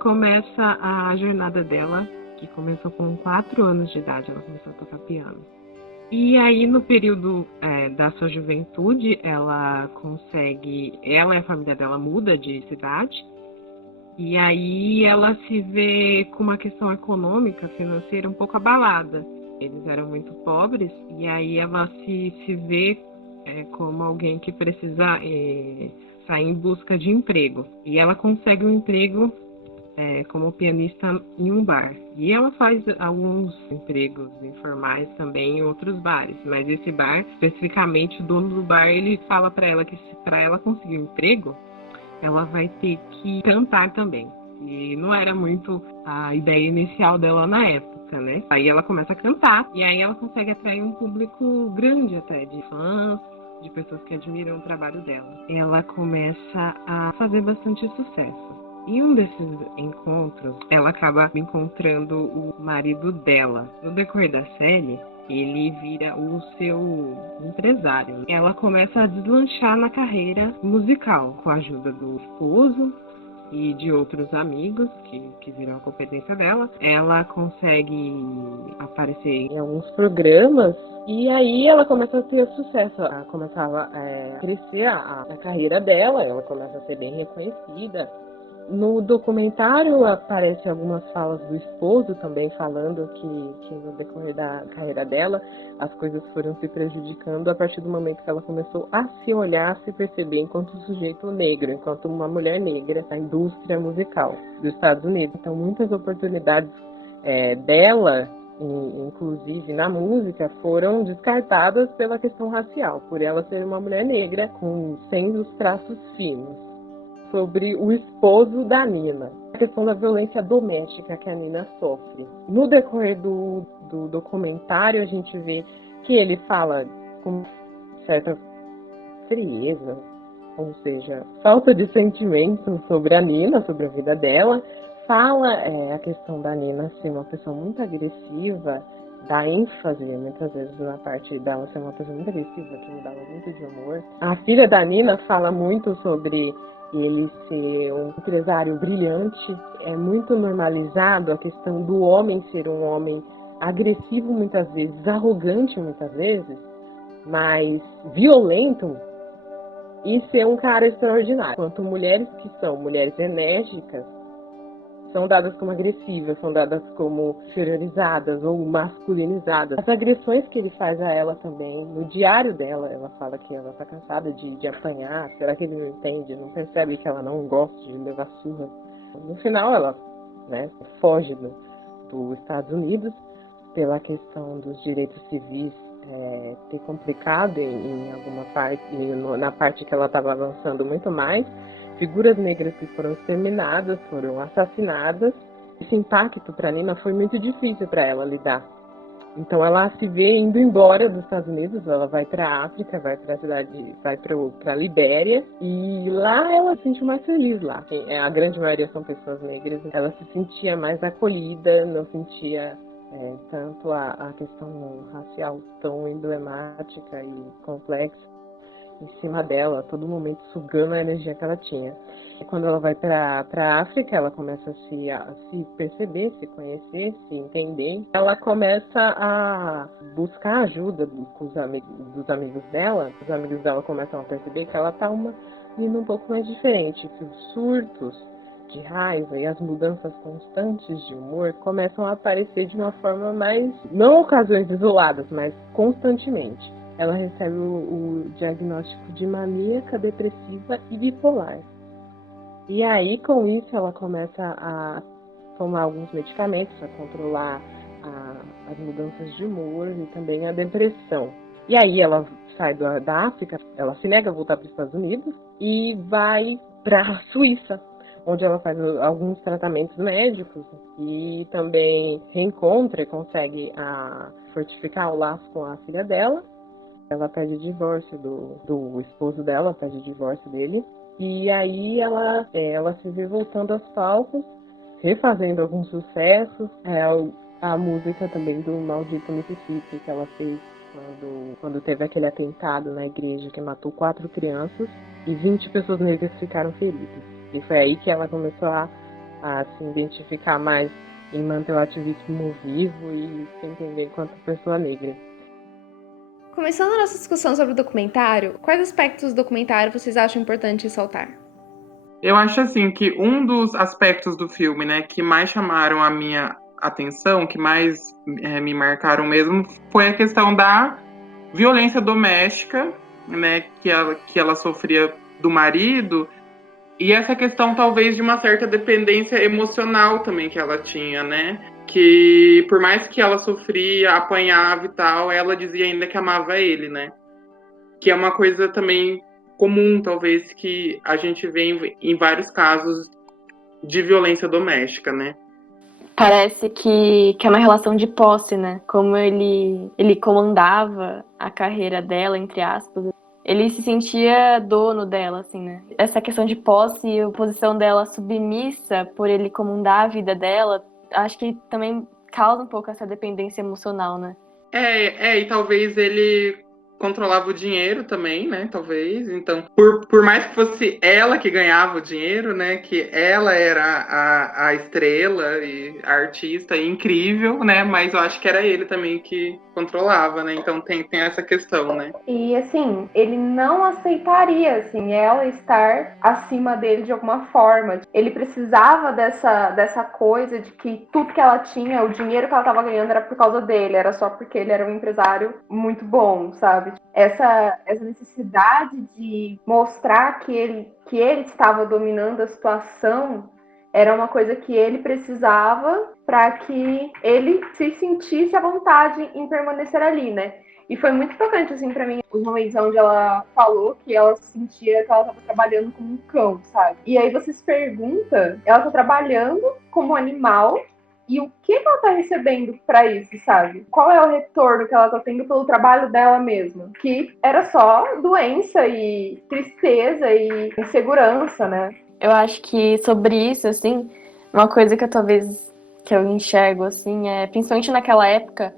começa a jornada dela, que começou com 4 anos de idade, ela começou a tocar piano. E aí, no período da sua juventude, ela e a família dela muda de cidade. E aí ela se vê com uma questão econômica, financeira um pouco abalada. Eles eram muito pobres, e aí ela se vê como alguém que precisa sair em busca de emprego. E ela consegue um emprego como pianista em um bar. E ela faz alguns empregos informais também em outros bares. Mas esse bar, especificamente, o dono do bar, ele fala para ela que para ela conseguir um emprego, ela vai ter que cantar também. E não era muito a ideia inicial dela na época, né? Aí ela começa a cantar, e aí ela consegue atrair um público grande até, de fãs, de pessoas que admiram o trabalho dela. Ela começa a fazer bastante sucesso. Em um desses encontros, ela acaba encontrando o marido dela. No decorrer da série, ele vira o seu empresário. Ela começa a deslanchar na carreira musical, com a ajuda do esposo e de outros amigos que viram a competência dela. Ela consegue aparecer em alguns programas, e aí ela começa a ter sucesso. Ela começava a crescer a carreira dela, ela começa a ser bem reconhecida. No documentário aparecem algumas falas do esposo também, falando que no decorrer da carreira dela as coisas foram se prejudicando a partir do momento que ela começou a se olhar, a se perceber enquanto sujeito negro, enquanto uma mulher negra na indústria musical dos Estados Unidos. Então muitas oportunidades dela, inclusive na música, foram descartadas pela questão racial, por ela ser uma mulher negra sem os traços finos. Sobre o esposo da Nina, a questão da violência doméstica que a Nina sofre. No decorrer do documentário, a gente vê que ele fala com certa frieza, ou seja, falta de sentimento sobre a Nina, sobre a vida dela. Fala a questão da Nina ser uma pessoa muito agressiva, dá ênfase muitas vezes na parte dela ser uma pessoa muito agressiva, que me dava muito de amor. A filha da Nina fala muito sobre ele ser um empresário brilhante. É muito normalizado a questão do homem ser um homem agressivo muitas vezes, arrogante muitas vezes, mas violento, e ser um cara extraordinário. Enquanto mulheres que são mulheres enérgicas são dadas como agressivas, são dadas como inferiorizadas ou masculinizadas. As agressões que ele faz a ela também, no diário dela, ela fala que ela está cansada de apanhar. Será que ele não entende, não percebe que ela não gosta de levar surra? No final, ela, né, foge dos Estados Unidos pela questão dos direitos civis ter complicado em alguma parte, na parte que ela estava avançando muito mais. Figuras negras que foram exterminadas, foram assassinadas. Esse impacto para Nina foi muito difícil para ela lidar. Então ela se vê indo embora dos Estados Unidos, ela vai para a África, vai para a cidade, vai para a Libéria, e lá ela se sente mais feliz lá. A grande maioria são pessoas negras, ela se sentia mais acolhida, não sentia tanto a questão racial tão emblemática e complexa em cima dela, a todo momento sugando a energia que ela tinha. E quando ela vai para a África, ela começa a se perceber, se conhecer, se entender. Ela começa a buscar ajuda dos amigos dela. Os amigos dela começam a perceber que ela está indo um pouco mais diferente, que os surtos de raiva e as mudanças constantes de humor começam a aparecer de uma forma mais, não ocasiões isoladas, mas constantemente. Ela recebe o diagnóstico de maníaca, depressiva e bipolar. E aí, com isso, ela começa a tomar alguns medicamentos para controlar as mudanças de humor e também a depressão. E aí ela sai da África, ela se nega a voltar para os Estados Unidos e vai para a Suíça, onde ela faz alguns tratamentos médicos e também reencontra e consegue fortificar o laço com a filha dela. Ela pede divórcio do esposo dela, pede o divórcio dele. E aí ela se vê voltando aos palcos, refazendo alguns sucessos. A música também do Maldito Mississippi, que ela fez quando teve aquele atentado na igreja que matou 4 crianças e 20 pessoas negras ficaram feridas. E foi aí que ela começou a se identificar mais em manter o ativismo vivo e se entender enquanto pessoa negra. Começando a nossa discussão sobre o documentário, quais aspectos do documentário vocês acham importante ressaltar? Eu acho assim que um dos aspectos do filme, né, que mais chamaram a minha atenção, que mais me marcaram mesmo, foi a questão da violência doméstica, né, que ela sofria do marido, e essa questão talvez de uma certa dependência emocional também que ela tinha, né? Que por mais que ela sofria, apanhava e tal, ela dizia ainda que amava ele, né? Que é uma coisa também comum, talvez, que a gente vê em vários casos de violência doméstica, né? Parece que é uma relação de posse, né? Como ele comandava a carreira dela, entre aspas. Ele se sentia dono dela, assim, né? Essa questão de posse e a posição dela submissa por ele comandar a vida dela, acho que também causa um pouco essa dependência emocional, né? E talvez ele controlava o dinheiro também, né? Talvez. Então, por mais que fosse ela que ganhava o dinheiro, né? Que ela era a estrela e a artista incrível, né? Mas eu acho que era ele também que controlava, né? Então tem essa questão, né? E assim, ele não aceitaria assim ela estar acima dele de alguma forma. Ele precisava dessa coisa de que tudo que ela tinha, o dinheiro que ela estava ganhando era por causa dele, era só porque ele era um empresário muito bom, sabe? Essa necessidade de mostrar que ele estava dominando a situação era uma coisa que ele precisava para que ele se sentisse à vontade em permanecer ali, né? E foi muito tocante, assim, pra mim, os momentos onde ela falou que ela sentia que ela tava trabalhando como um cão, sabe? E aí você se pergunta, ela tá trabalhando como animal, e o que ela tá recebendo pra isso, sabe? Qual é o retorno que ela tá tendo pelo trabalho dela mesma? Que era só doença e tristeza e insegurança, né? Eu acho que sobre isso, assim, uma coisa que eu enxergo, assim, principalmente naquela época,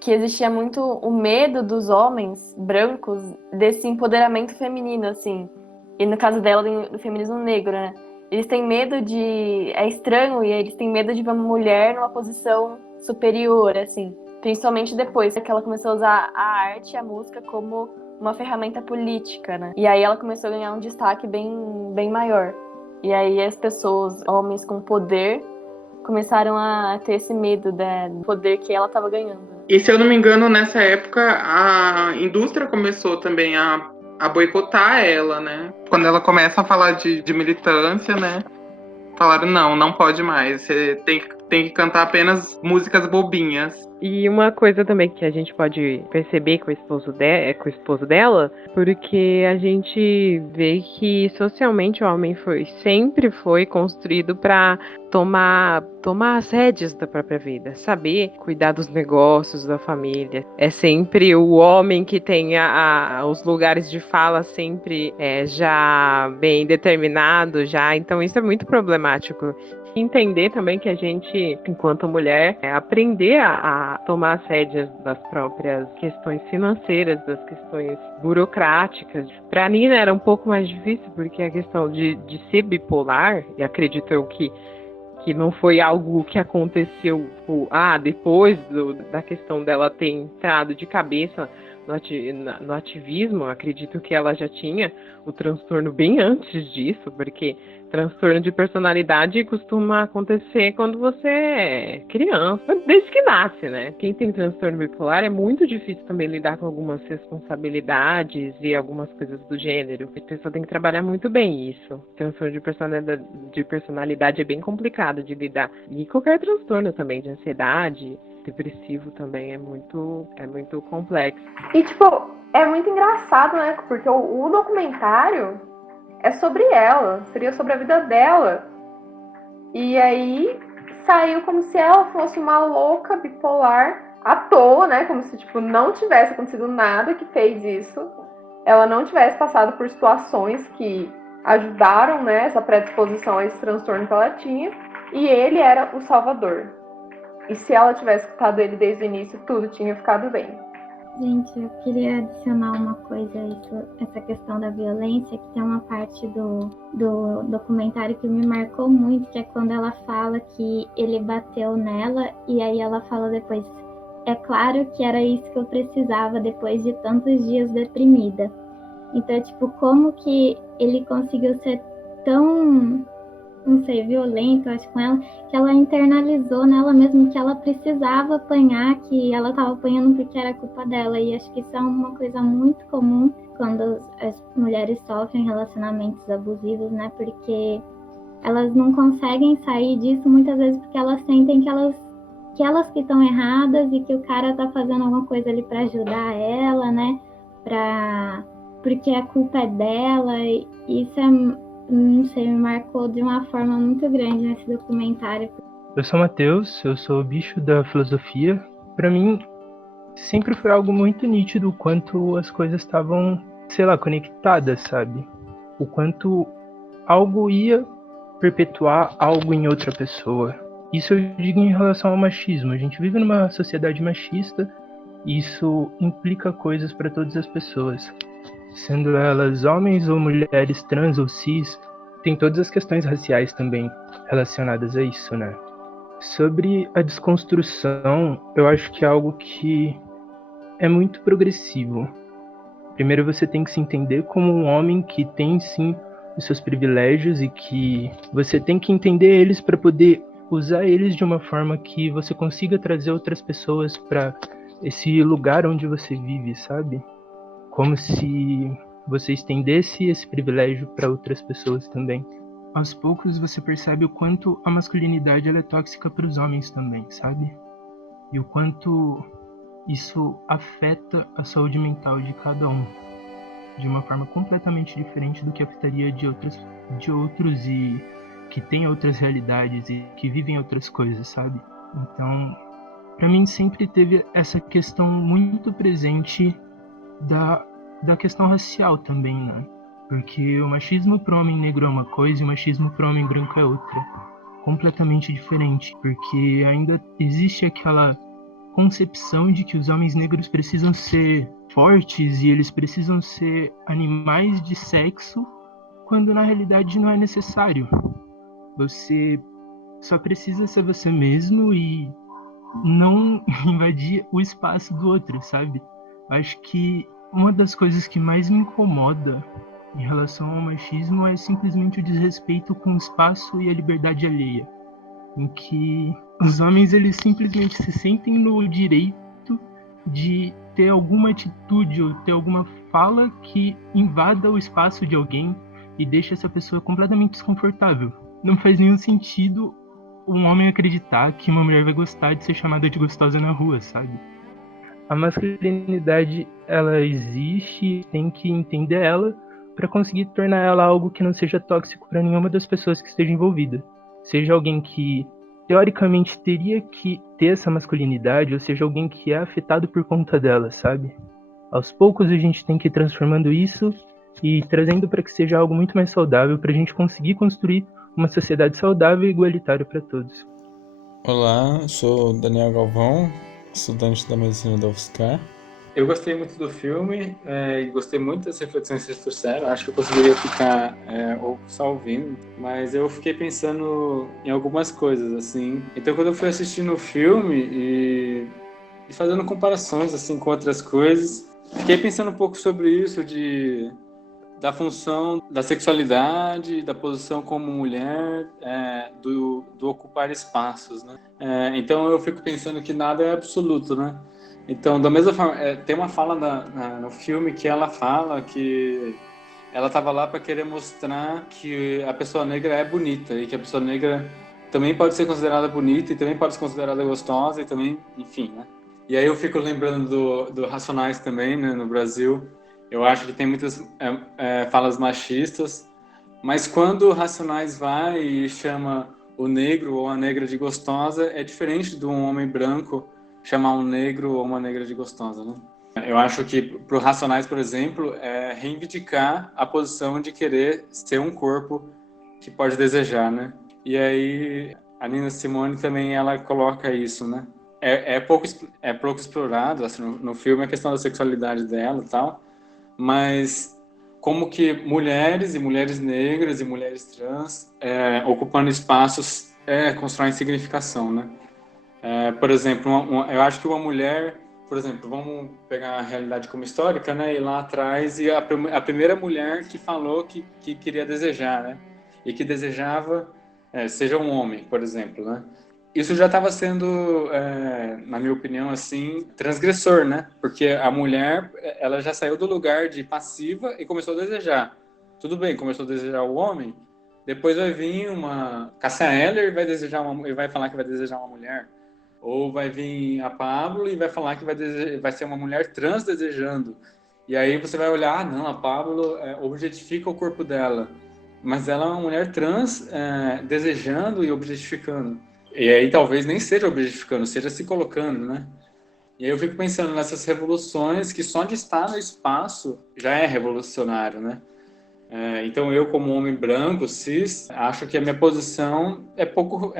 que existia muito o medo dos homens brancos desse empoderamento feminino, assim. E no caso dela, do feminismo negro, né? Eles têm medo é estranho, e eles têm medo de ver uma mulher numa posição superior, assim. Principalmente depois que ela começou a usar a arte e a música como uma ferramenta política, né? E aí ela começou a ganhar um destaque bem maior. E aí as pessoas, homens com poder, começaram a ter esse medo do poder que ela estava ganhando. E se eu não me engano, nessa época, a indústria começou também a boicotar ela, né? Quando ela começa a falar de militância, né? Falaram, não pode mais. Você tem que cantar apenas músicas bobinhas. E uma coisa também que a gente pode perceber com o esposo dela, porque a gente vê que socialmente o homem sempre foi construído para tomar as rédeas da própria vida, saber cuidar dos negócios da família. É sempre o homem que tem os lugares de fala sempre já bem determinado, já. Então isso é muito problemático. Entender também que a gente, enquanto mulher, aprender a tomar as rédeas das próprias questões financeiras, das questões burocráticas. Para a Nina era um pouco mais difícil, porque a questão de ser bipolar, e acredito eu que não foi algo que aconteceu depois da questão dela ter entrado de cabeça no ativismo. Acredito que ela já tinha o transtorno bem antes disso, porque transtorno de personalidade costuma acontecer quando você é criança, desde que nasce, né? Quem tem transtorno bipolar é muito difícil também lidar com algumas responsabilidades e algumas coisas do gênero. A pessoa tem que trabalhar muito bem isso. Transtorno de personalidade é bem complicado de lidar. E qualquer transtorno também, de ansiedade, depressivo também é muito complexo. E, tipo, é muito engraçado, né? Porque o documentário é sobre ela, seria sobre a vida dela. E aí saiu como se ela fosse uma louca bipolar à toa, né? Como se, tipo, não tivesse acontecido nada que fez isso. Ela não tivesse passado por situações que ajudaram, né, essa predisposição a esse transtorno que ela tinha. E ele era o salvador. E se ela tivesse escutado ele desde o início, tudo tinha ficado bem. Gente, eu queria adicionar uma coisa a isso, essa questão da violência, que tem uma parte do documentário que me marcou muito, que é quando ela fala que ele bateu nela, e aí ela fala depois, é claro que era isso que eu precisava depois de tantos dias deprimida. Então, tipo, como que ele conseguiu ser tão, não sei, violento, acho, com ela, que ela internalizou nela mesma que ela precisava apanhar, que ela estava apanhando porque era culpa dela. E acho que isso é uma coisa muito comum quando as mulheres sofrem relacionamentos abusivos, né? Porque elas não conseguem sair disso muitas vezes porque elas sentem que elas que estão erradas e que o cara tá fazendo alguma coisa ali para ajudar ela, né? Porque a culpa é dela. E isso não sei, me marcou de uma forma muito grande nesse documentário. Eu sou Matheus, eu sou o bicho da filosofia. Para mim, sempre foi algo muito nítido o quanto as coisas estavam, sei lá, conectadas, sabe? O quanto algo ia perpetuar algo em outra pessoa. Isso eu digo em relação ao machismo. A gente vive numa sociedade machista e isso implica coisas para todas as pessoas. Sendo elas homens ou mulheres trans ou cis, tem todas as questões raciais também relacionadas a isso, né? Sobre a desconstrução, eu acho que é algo que é muito progressivo. Primeiro você tem que se entender como um homem que tem sim os seus privilégios e que você tem que entender eles para poder usar eles de uma forma que você consiga trazer outras pessoas para esse lugar onde você vive, sabe? Como se você estendesse esse privilégio para outras pessoas também. Aos poucos você percebe o quanto a masculinidade ela é tóxica para os homens também, sabe? E o quanto isso afeta a saúde mental de cada um de uma forma completamente diferente do que afetaria de outros e que têm outras realidades e que vivem outras coisas, sabe? Então, para mim sempre teve essa questão muito presente da questão racial também, né? Porque o machismo pro homem negro é uma coisa e o machismo pro homem branco é outra. Completamente diferente. Porque ainda existe aquela concepção de que os homens negros precisam ser fortes e eles precisam ser animais de sexo, quando na realidade não é necessário. Você só precisa ser você mesmo e não invadir o espaço do outro, sabe? Acho que uma das coisas que mais me incomoda em relação ao machismo é simplesmente o desrespeito com o espaço e a liberdade alheia. em que os homens eles simplesmente se sentem no direito de ter alguma atitude ou ter alguma fala que invada o espaço de alguém e deixa essa pessoa completamente desconfortável. Não faz nenhum sentido um homem acreditar que uma mulher vai gostar de ser chamada de gostosa na rua, sabe? A masculinidade, ela existe, tem que entender ela para conseguir tornar ela algo que não seja tóxico para nenhuma das pessoas que esteja envolvida. Seja alguém que teoricamente teria que ter essa masculinidade, ou seja alguém que é afetado por conta dela, sabe? Aos poucos a gente tem que ir transformando isso e trazendo para que seja algo muito mais saudável para a gente conseguir construir uma sociedade saudável e igualitária para todos. Olá, sou Daniel Galvão, estudante da medicina da UFSCar. Eu gostei muito do filme e gostei muito das reflexões que vocês trouxeram. Acho que eu conseguiria ficar ou só ouvindo, mas eu fiquei pensando em algumas coisas, assim. Então, quando eu fui assistindo o filme e fazendo comparações assim com outras coisas, fiquei pensando um pouco sobre isso da função da sexualidade, da posição como mulher, do ocupar espaços, né? Então eu fico pensando que nada é absoluto, né? Então, da mesma forma, tem uma fala no filme que ela fala que ela estava lá para querer mostrar que a pessoa negra é bonita e que a pessoa negra também pode ser considerada bonita e também pode ser considerada gostosa e também, enfim, né? E aí eu fico lembrando do Racionais também, né, no Brasil. Eu acho que tem muitas falas machistas, mas quando o Racionais vai e chama o negro ou a negra de gostosa, é diferente de um homem branco chamar um negro ou uma negra de gostosa, né? Eu acho que para o Racionais, por exemplo, é reivindicar a posição de querer ser um corpo que pode desejar, né? E aí a Nina Simone também ela coloca isso, né? É pouco explorado assim, no filme a questão da sexualidade dela e tal, mas como que mulheres e mulheres negras e mulheres trans ocupando espaços constroem significação, né? Por exemplo, eu acho que uma mulher, por exemplo, vamos pegar a realidade como histórica, né? E lá atrás, e a primeira mulher que falou que queria desejar, né? E que desejava seja um homem, por exemplo, né? Isso já estava sendo, na minha opinião, assim, transgressor, né? Porque a mulher, ela já saiu do lugar de passiva e começou a desejar. Tudo bem, começou a desejar o homem, depois vai vir uma Cássia Eller e vai falar que vai desejar uma mulher. Ou vai vir a Pablo e vai falar que vai ser uma mulher trans desejando. E aí você vai olhar, não, a Pablo objetifica o corpo dela. Mas ela é uma mulher trans desejando e objetificando. E aí talvez nem seja objetificando, seja se colocando, né? E aí eu fico pensando nessas revoluções que só de estar no espaço já é revolucionário, né? Então eu, como homem branco, cis, acho que a minha posição é pouco...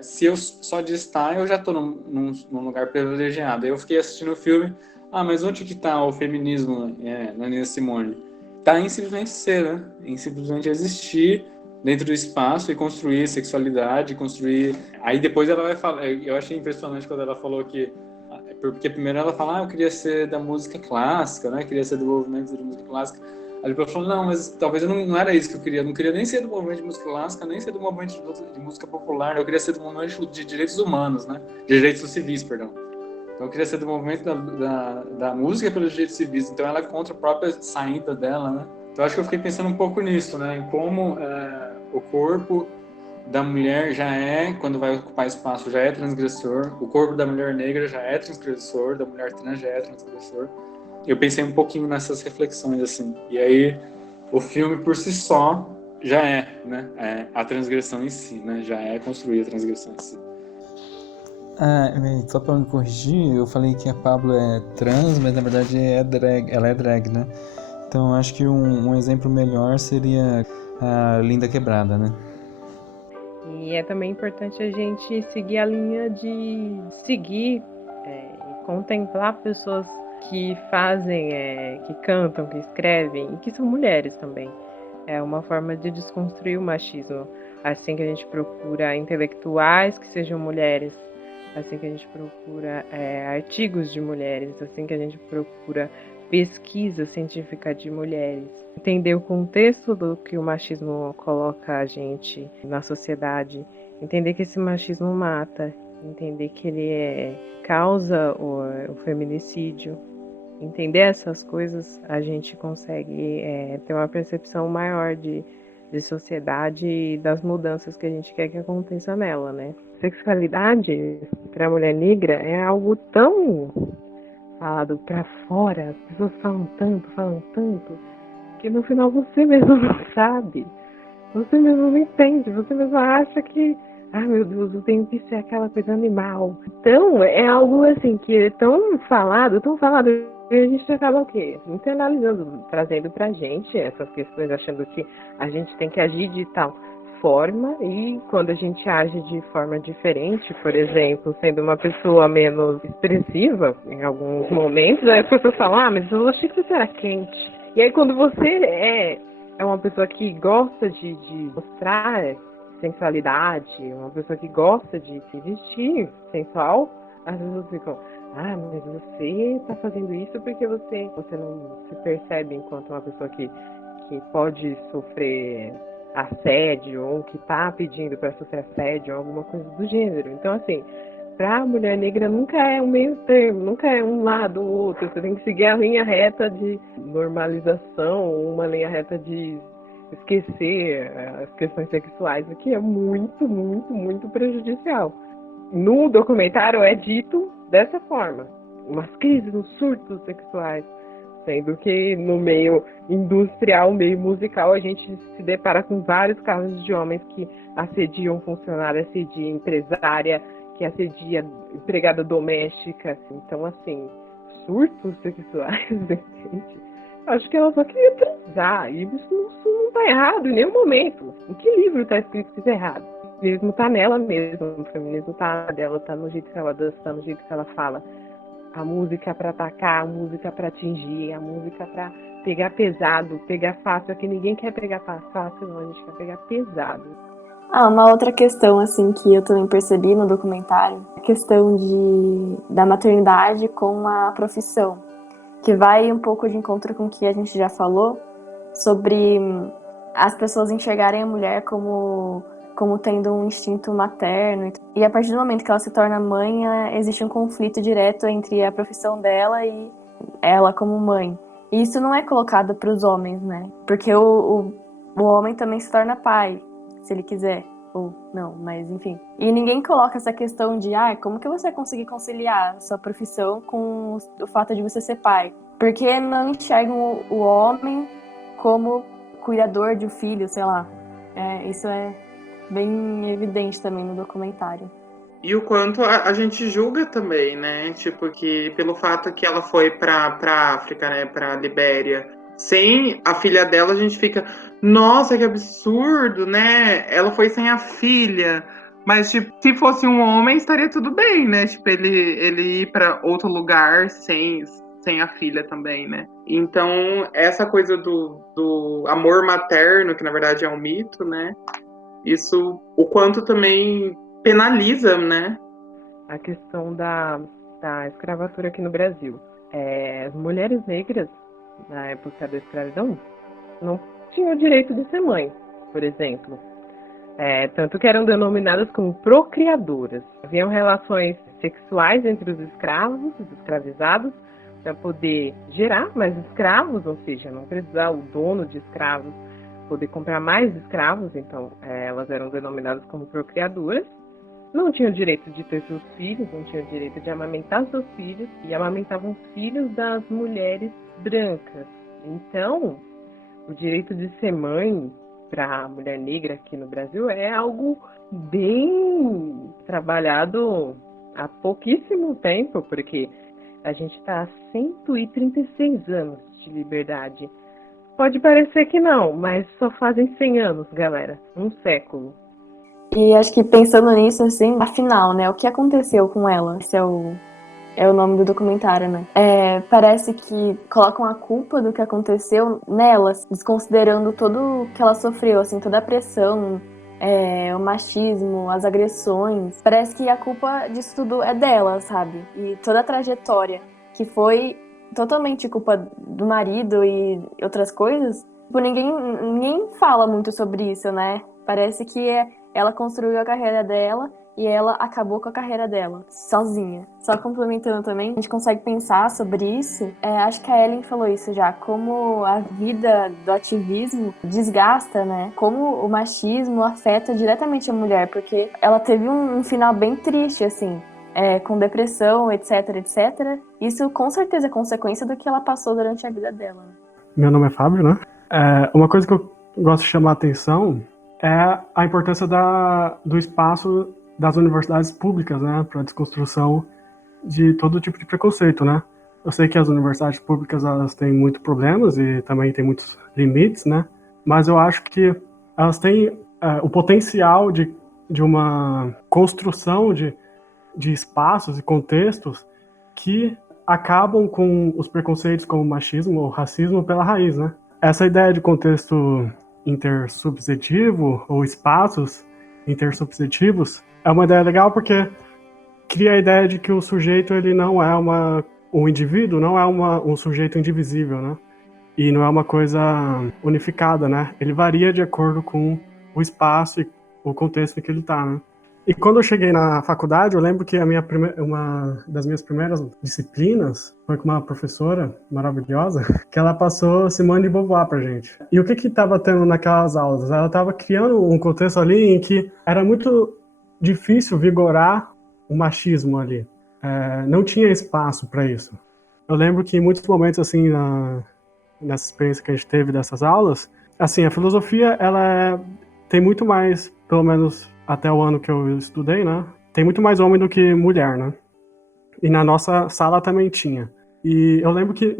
se eu só de estar, eu já estou num lugar privilegiado. Aí eu fiquei assistindo o filme, mas onde que está o feminismo na Nina Simone? Está em simplesmente ser, né? Em simplesmente existir dentro do espaço e construir sexualidade, construir... Aí depois ela vai falar... Eu achei impressionante quando ela falou que... Porque primeiro ela fala, eu queria ser da música clássica, né? Queria ser do movimento de música clássica. Aí depois falou, não, mas talvez eu não era isso que eu queria. Eu não queria nem ser do movimento de música clássica, nem ser do movimento de música popular. Eu queria ser do movimento de direitos humanos, né? De direitos civis, perdão. Então eu queria ser do movimento da música pelos direitos civis. Então ela é contra a própria saída dela, né? Então acho que eu fiquei pensando um pouco nisso, né? Em como o corpo da mulher quando vai ocupar espaço, já é transgressor. O corpo da mulher negra já é transgressor, da mulher trans já é transgressor. Eu pensei um pouquinho nessas reflexões, assim. E aí, o filme por si só já né? A transgressão em si, né? Já é construir a transgressão em si. Só pra me corrigir, eu falei que a Pablo é trans, mas na verdade ela é drag, né? Então acho que um exemplo melhor seria a Linda Quebrada, né? E é também importante a gente seguir a linha de seguir e contemplar pessoas que fazem, que cantam, que escrevem e que são mulheres também. É uma forma de desconstruir o machismo. Assim que a gente procura intelectuais que sejam mulheres, assim que a gente procura artigos de mulheres, assim que a gente procura pesquisa científica de mulheres. Entender o contexto do que o machismo coloca a gente na sociedade Entender que esse machismo mata, entender que ele causa o feminicídio. Entender essas coisas, a gente consegue ter uma percepção maior de sociedade e das mudanças que a gente quer que aconteça nela, né? Sexualidade para a mulher negra é algo tão falado para fora, as pessoas falam tanto, que no final você mesmo não sabe, você mesmo não entende, você mesmo acha que, meu Deus, eu tenho que ser aquela coisa animal. Então, é algo assim que é tão falado, e a gente acaba o quê? Internalizando, trazendo pra gente essas questões, achando que a gente tem que agir de tal forma, e quando a gente age de forma diferente, por exemplo, sendo uma pessoa menos expressiva em alguns momentos, aí as pessoas falam, mas eu achei que você era quente. E aí quando você é uma pessoa que gosta de mostrar sensualidade, uma pessoa que gosta de se vestir sensual, as pessoas ficam, mas você está fazendo isso porque você não se percebe enquanto uma pessoa que pode sofrer assédio ou que está pedindo para sofrer assédio ou alguma coisa do gênero. Então, assim, para a mulher negra nunca é um meio termo, nunca é um lado ou outro. Você tem que seguir a linha reta de normalização, uma linha reta de esquecer as questões sexuais, o que é muito, muito, muito prejudicial. No documentário é dito dessa forma, umas crises, uns surtos sexuais, sendo que no meio industrial, meio musical, a gente se depara com vários casos de homens que assediam funcionária, assediam empresária, que assedia empregada doméstica. Então, assim, surtos sexuais, entende? Acho que ela só queria transar, e isso não tá errado em nenhum momento. Em que livro tá escrito que isso é errado? O feminismo tá nela mesmo, o feminismo tá dela, tá no jeito que ela dança, tá no jeito que ela fala. A música pra atacar, a música pra atingir, a música pra pegar pesado, pegar fácil. Aqui ninguém quer pegar fácil, não, a gente quer pegar pesado. Uma outra questão, assim, que eu também percebi no documentário, a questão da maternidade com a profissão, que vai um pouco de encontro com o que a gente já falou, sobre as pessoas enxergarem a mulher como tendo um instinto materno. E a partir do momento que ela se torna mãe, existe um conflito direto entre a profissão dela e ela como mãe. E isso não é colocado para os homens, né? Porque o homem também se torna pai, se ele quiser, ou não, mas enfim. E ninguém coloca essa questão de, como que você vai conseguir conciliar sua profissão com o fato de você ser pai? Porque não enxergam o homem como cuidador de um filho, sei lá. Isso é bem evidente também no documentário. E o quanto a gente julga também, né? Tipo, que pelo fato que ela foi pra África, né? Pra Libéria, sem a filha dela, a gente fica, nossa, que absurdo, né? Ela foi sem a filha. Mas, tipo, se fosse um homem, estaria tudo bem, né? Tipo, ele ir pra outro lugar sem a filha também, né? Então, essa coisa do amor materno, que na verdade é um mito, né? Isso, o quanto também penaliza, né? A questão da escravatura aqui no Brasil. As mulheres negras, na época da escravidão, não tinham o direito de ser mãe, por exemplo. Tanto que eram denominadas como procriadoras. Haviam relações sexuais entre os escravos, os escravizados, para poder gerar mais escravos, ou seja, não precisar o dono de escravos poder comprar mais escravos, então elas eram denominadas como procriadoras. Não tinham direito de ter seus filhos, não tinham direito de amamentar seus filhos, e amamentavam os filhos das mulheres brancas. Então, o direito de ser mãe para a mulher negra aqui no Brasil é algo bem trabalhado há pouquíssimo tempo, porque a gente está há 136 anos de liberdade. Pode parecer que não, mas só fazem 100 anos, galera. Um século. E acho que pensando nisso, assim, afinal, né, o que aconteceu com ela? Esse é o nome do documentário, né? Parece que colocam a culpa do que aconteceu nelas, desconsiderando tudo o que ela sofreu, assim, toda a pressão, o machismo, as agressões. Parece que a culpa disso tudo é dela, sabe? E toda a trajetória, que foi totalmente culpa do marido e outras coisas, tipo, ninguém fala muito sobre isso, né? Parece que ela construiu a carreira dela e ela acabou com a carreira dela, sozinha. Só complementando também, a gente consegue pensar sobre isso, acho que a Ellen falou isso já, como a vida do ativismo desgasta, né? Como o machismo afeta diretamente a mulher, porque ela teve um final bem triste, assim, com depressão, etc, etc. Isso com certeza é consequência do que ela passou durante a vida dela. Né? Meu nome é Fábio, né? Uma coisa que eu gosto de chamar a atenção é a importância do espaço das universidades públicas, né, para a desconstrução de todo tipo de preconceito, né? Eu sei que as universidades públicas elas têm muitos problemas e também têm muitos limites, né? Mas eu acho que elas têm o potencial de uma construção de espaços e contextos que acabam com os preconceitos como o machismo ou racismo pela raiz, né? Essa ideia de contexto intersubjetivo ou espaços intersubjetivos é uma ideia legal porque cria a ideia de que o sujeito ele não é o indivíduo não é um sujeito indivisível, né? E não é uma coisa unificada, né? Ele varia de acordo com o espaço e o contexto em que ele está, né? E quando eu cheguei na faculdade, eu lembro que uma das minhas primeiras disciplinas foi com uma professora maravilhosa, que ela passou Simone de Beauvoir pra gente. E o que estava tendo naquelas aulas? Ela estava criando um contexto ali em que era muito difícil vigorar o machismo ali. Não tinha espaço para isso. Eu lembro que em muitos momentos, assim, nessa experiência que a gente teve dessas aulas, assim, a filosofia, ela tem muito mais, pelo menos até o ano que eu estudei, né? Tem muito mais homem do que mulher, né? E na nossa sala também tinha. E eu lembro que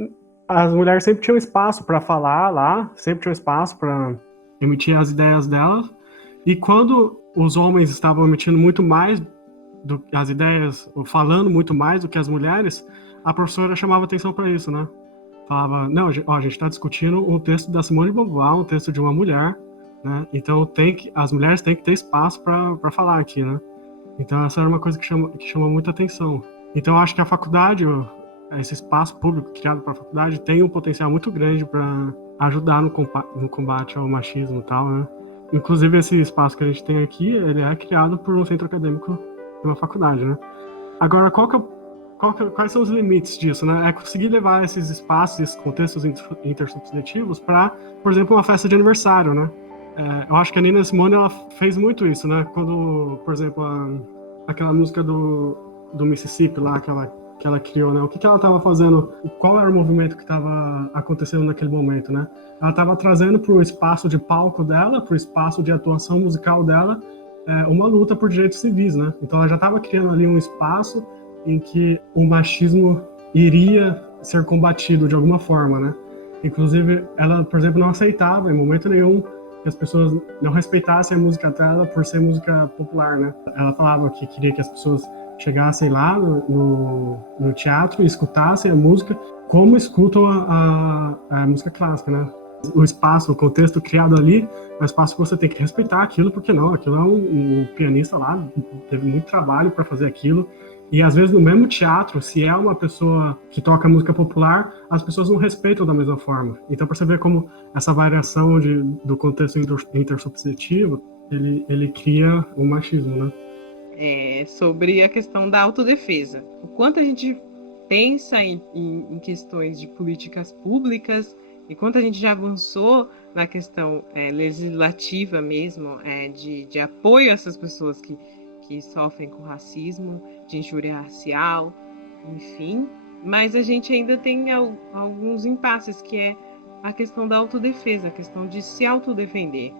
as mulheres sempre tinham espaço para falar lá, sempre tinham espaço para emitir as ideias delas. E quando os homens estavam emitindo muito mais as ideias, ou falando muito mais do que as mulheres, a professora chamava atenção para isso, né? Falava, não, a gente está discutindo um texto da Simone de Beauvoir, um texto de uma mulher, né? Então as mulheres têm que ter espaço para falar aqui, né? Então essa era uma coisa que chama muita atenção. Então eu acho que a faculdade, esse espaço público criado para a faculdade, tem um potencial muito grande para ajudar no combate ao machismo e tal, né? Inclusive esse espaço que a gente tem aqui, ele é criado por um centro acadêmico de uma faculdade, né? Agora, quais são os limites disso, né? É conseguir levar esses espaços, esses contextos intersubjetivos para, por exemplo, uma festa de aniversário, né? Eu acho que a Nina Simone ela fez muito isso, né? Quando, por exemplo, aquela música do Mississippi lá, que ela criou, né? O que ela estava fazendo? Qual era o movimento que estava acontecendo naquele momento, né? Ela estava trazendo para o espaço de palco dela, para o espaço de atuação musical dela, uma luta por direitos civis, né? Então ela já estava criando ali um espaço em que o machismo iria ser combatido de alguma forma, né? Inclusive, ela, por exemplo, não aceitava em momento nenhum que as pessoas não respeitassem a música dela por ser música popular, né? Ela falava que queria que as pessoas chegassem lá no teatro e escutassem a música como escutam a música clássica, né? O espaço, o contexto criado ali, é um espaço que você tem que respeitar aquilo, porque não, aquilo é um pianista lá, teve muito trabalho para fazer aquilo, e às vezes no mesmo teatro, se é uma pessoa que toca música popular, as pessoas não respeitam da mesma forma. Então, para você ver como essa variação do contexto intersubjetivo, ele cria o machismo, né? Sobre a questão da autodefesa. O quanto a gente pensa em questões de políticas públicas e quanto a gente já avançou na questão legislativa mesmo, de apoio a essas pessoas que sofrem com racismo, de injúria racial, enfim. Mas a gente ainda tem alguns impasses, que é a questão da autodefesa, a questão de se autodefender,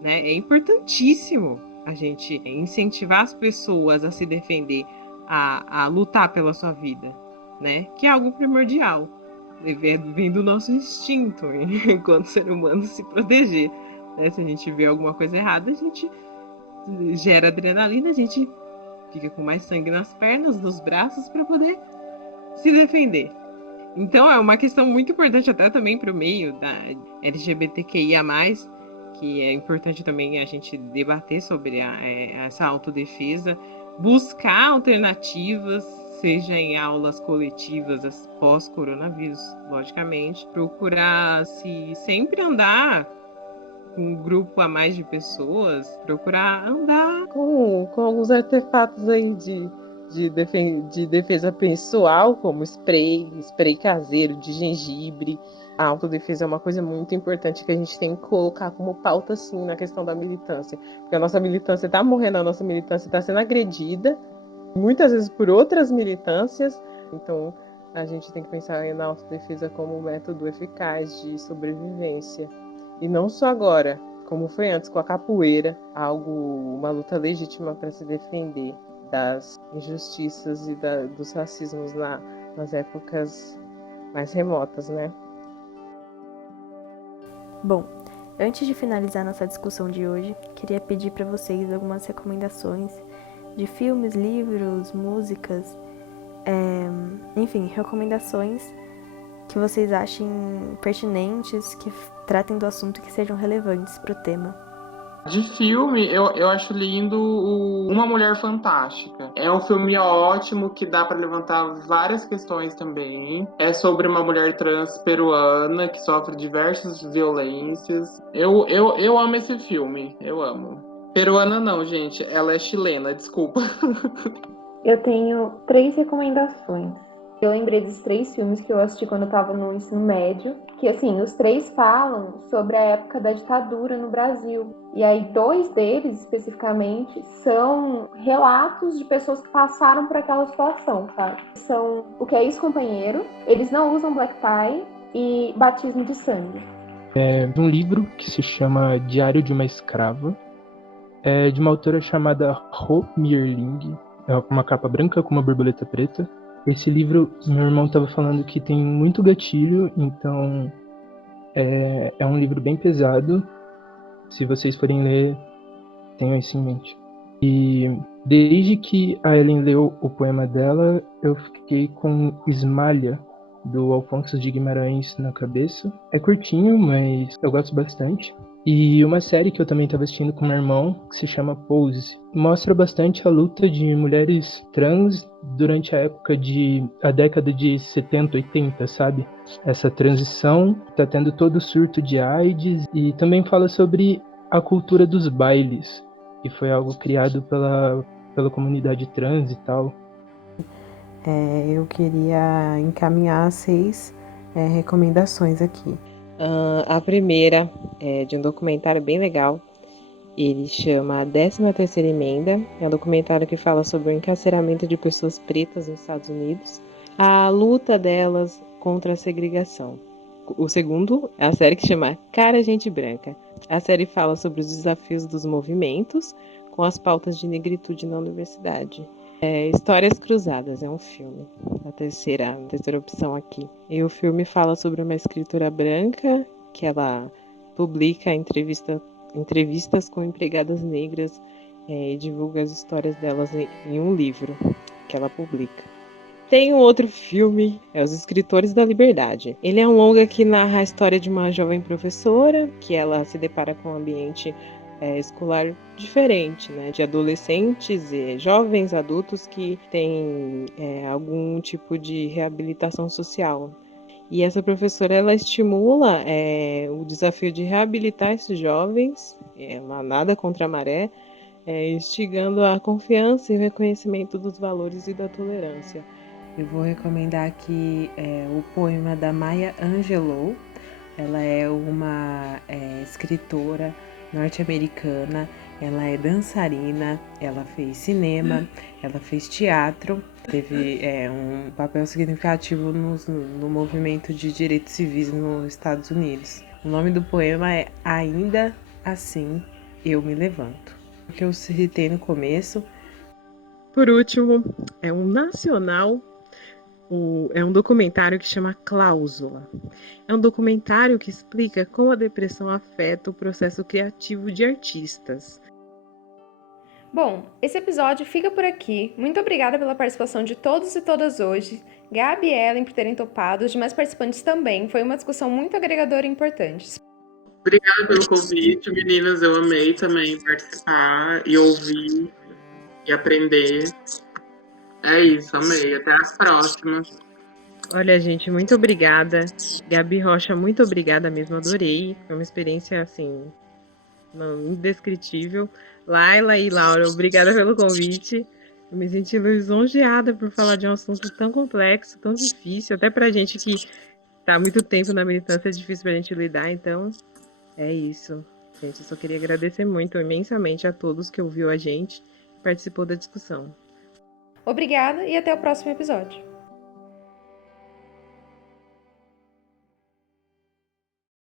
né? É importantíssimo a gente incentivar as pessoas a se defender, a lutar pela sua vida, né? Que é algo primordial. Vem do nosso instinto, enquanto ser humano, se proteger, né? Se a gente vê alguma coisa errada, a gente gera adrenalina, a gente fica com mais sangue nas pernas, nos braços, para poder se defender. Então é uma questão muito importante até também para o meio da LGBTQIA+, que é importante também a gente debater sobre essa autodefesa, buscar alternativas, seja em aulas coletivas pós-coronavírus, logicamente, procurar se sempre andar com um grupo a mais de pessoas, procurar andar com alguns artefatos aí de defesa pessoal, como spray caseiro de gengibre. A autodefesa é uma coisa muito importante que a gente tem que colocar como pauta, sim, na questão da militância. Porque a nossa militância está morrendo, a nossa militância está sendo agredida, muitas vezes por outras militâncias. Então, a gente tem que pensar na autodefesa como um método eficaz de sobrevivência. E não só agora, como foi antes com a capoeira, uma luta legítima para se defender das injustiças e dos racismos nas épocas mais remotas, né? Bom, antes de finalizar nossa discussão de hoje, queria pedir para vocês algumas recomendações de filmes, livros, músicas, enfim, recomendações que vocês achem pertinentes, que tratem do assunto e que sejam relevantes para o tema. De filme, eu acho lindo Uma Mulher Fantástica. É um filme ótimo que dá para levantar várias questões também. É sobre uma mulher trans peruana que sofre diversas violências. Eu amo esse filme, eu amo. Peruana não, gente, ela é chilena, desculpa. Eu tenho 3 recomendações. Eu lembrei dos 3 filmes que eu assisti quando eu estava no ensino médio, que assim, os 3 falam sobre a época da ditadura no Brasil. E aí 2 deles, especificamente, são relatos de pessoas que passaram por aquela situação, sabe? São O Que é Ex-Companheiro, Eles Não Usam Black Tie e Batismo de Sangue. É de um livro que se chama Diário de uma Escrava, de uma autora chamada Ho Mierling. É uma capa branca com uma borboleta preta. Esse livro, meu irmão estava falando que tem muito gatilho, então é um livro bem pesado. Se vocês forem ler, tenham isso em mente. E desde que a Ellen leu o poema dela, eu fiquei com Esmalha, do Alfonso de Guimarães, na cabeça. É curtinho, mas eu gosto bastante. E uma série que eu também estava assistindo com meu irmão, que se chama Pose, mostra bastante a luta de mulheres trans durante a década de 70, 80, sabe? Essa transição, tá tendo todo o surto de AIDS, e também fala sobre a cultura dos bailes, que foi algo criado pela comunidade trans e tal. Eu queria encaminhar 6 recomendações aqui. A primeira é de um documentário bem legal. Ele chama a 13ª Emenda. É um documentário que fala sobre o encarceramento de pessoas pretas nos Estados Unidos, a luta delas contra a segregação. O segundo é a série que chama Cara Gente Branca. A série fala sobre os desafios dos movimentos com as pautas de negritude na universidade. Histórias Cruzadas é um filme, a terceira opção aqui. E o filme fala sobre uma escritora branca que ela publica entrevistas com empregadas negras e divulga as histórias delas em um livro que ela publica. Tem um outro filme, Os Escritores da Liberdade. Ele é um longa que narra a história de uma jovem professora, que ela se depara com um ambiente escolar diferente, né? De adolescentes e jovens adultos que têm algum tipo de reabilitação social. E essa professora, ela estimula o desafio de reabilitar esses jovens, nada contra a maré, instigando a confiança e o reconhecimento dos valores e da tolerância. Eu vou recomendar aqui o poema da Maya Angelou. Ela é uma escritora norte-americana, ela é dançarina, ela fez cinema, ela fez teatro, teve um papel significativo no movimento de direitos civis nos Estados Unidos. O nome do poema é Ainda Assim Eu Me Levanto, que eu citei no começo. Por último, é um nacional. É um documentário que chama Cláusula. É um documentário que explica como a depressão afeta o processo criativo de artistas. Bom, esse episódio fica por aqui. Muito obrigada pela participação de todos e todas hoje. Gabi e Ellen por terem topado, os demais participantes também. Foi uma discussão muito agregadora e importante. Obrigada pelo convite, meninas. Eu amei também participar e ouvir e aprender. É isso, amei. Até as próximas. Olha, gente, muito obrigada. Gabi Rocha, muito obrigada mesmo, adorei. Foi uma experiência, assim, Não, indescritível. Laila e Laura, obrigada pelo convite. Eu me senti lisonjeada por falar de um assunto tão complexo, tão difícil, até pra gente que tá há muito tempo na militância, é difícil pra gente lidar, então é isso. Gente, eu só queria agradecer muito, imensamente, a todos que ouviu a gente e participou da discussão. Obrigada e até o próximo episódio.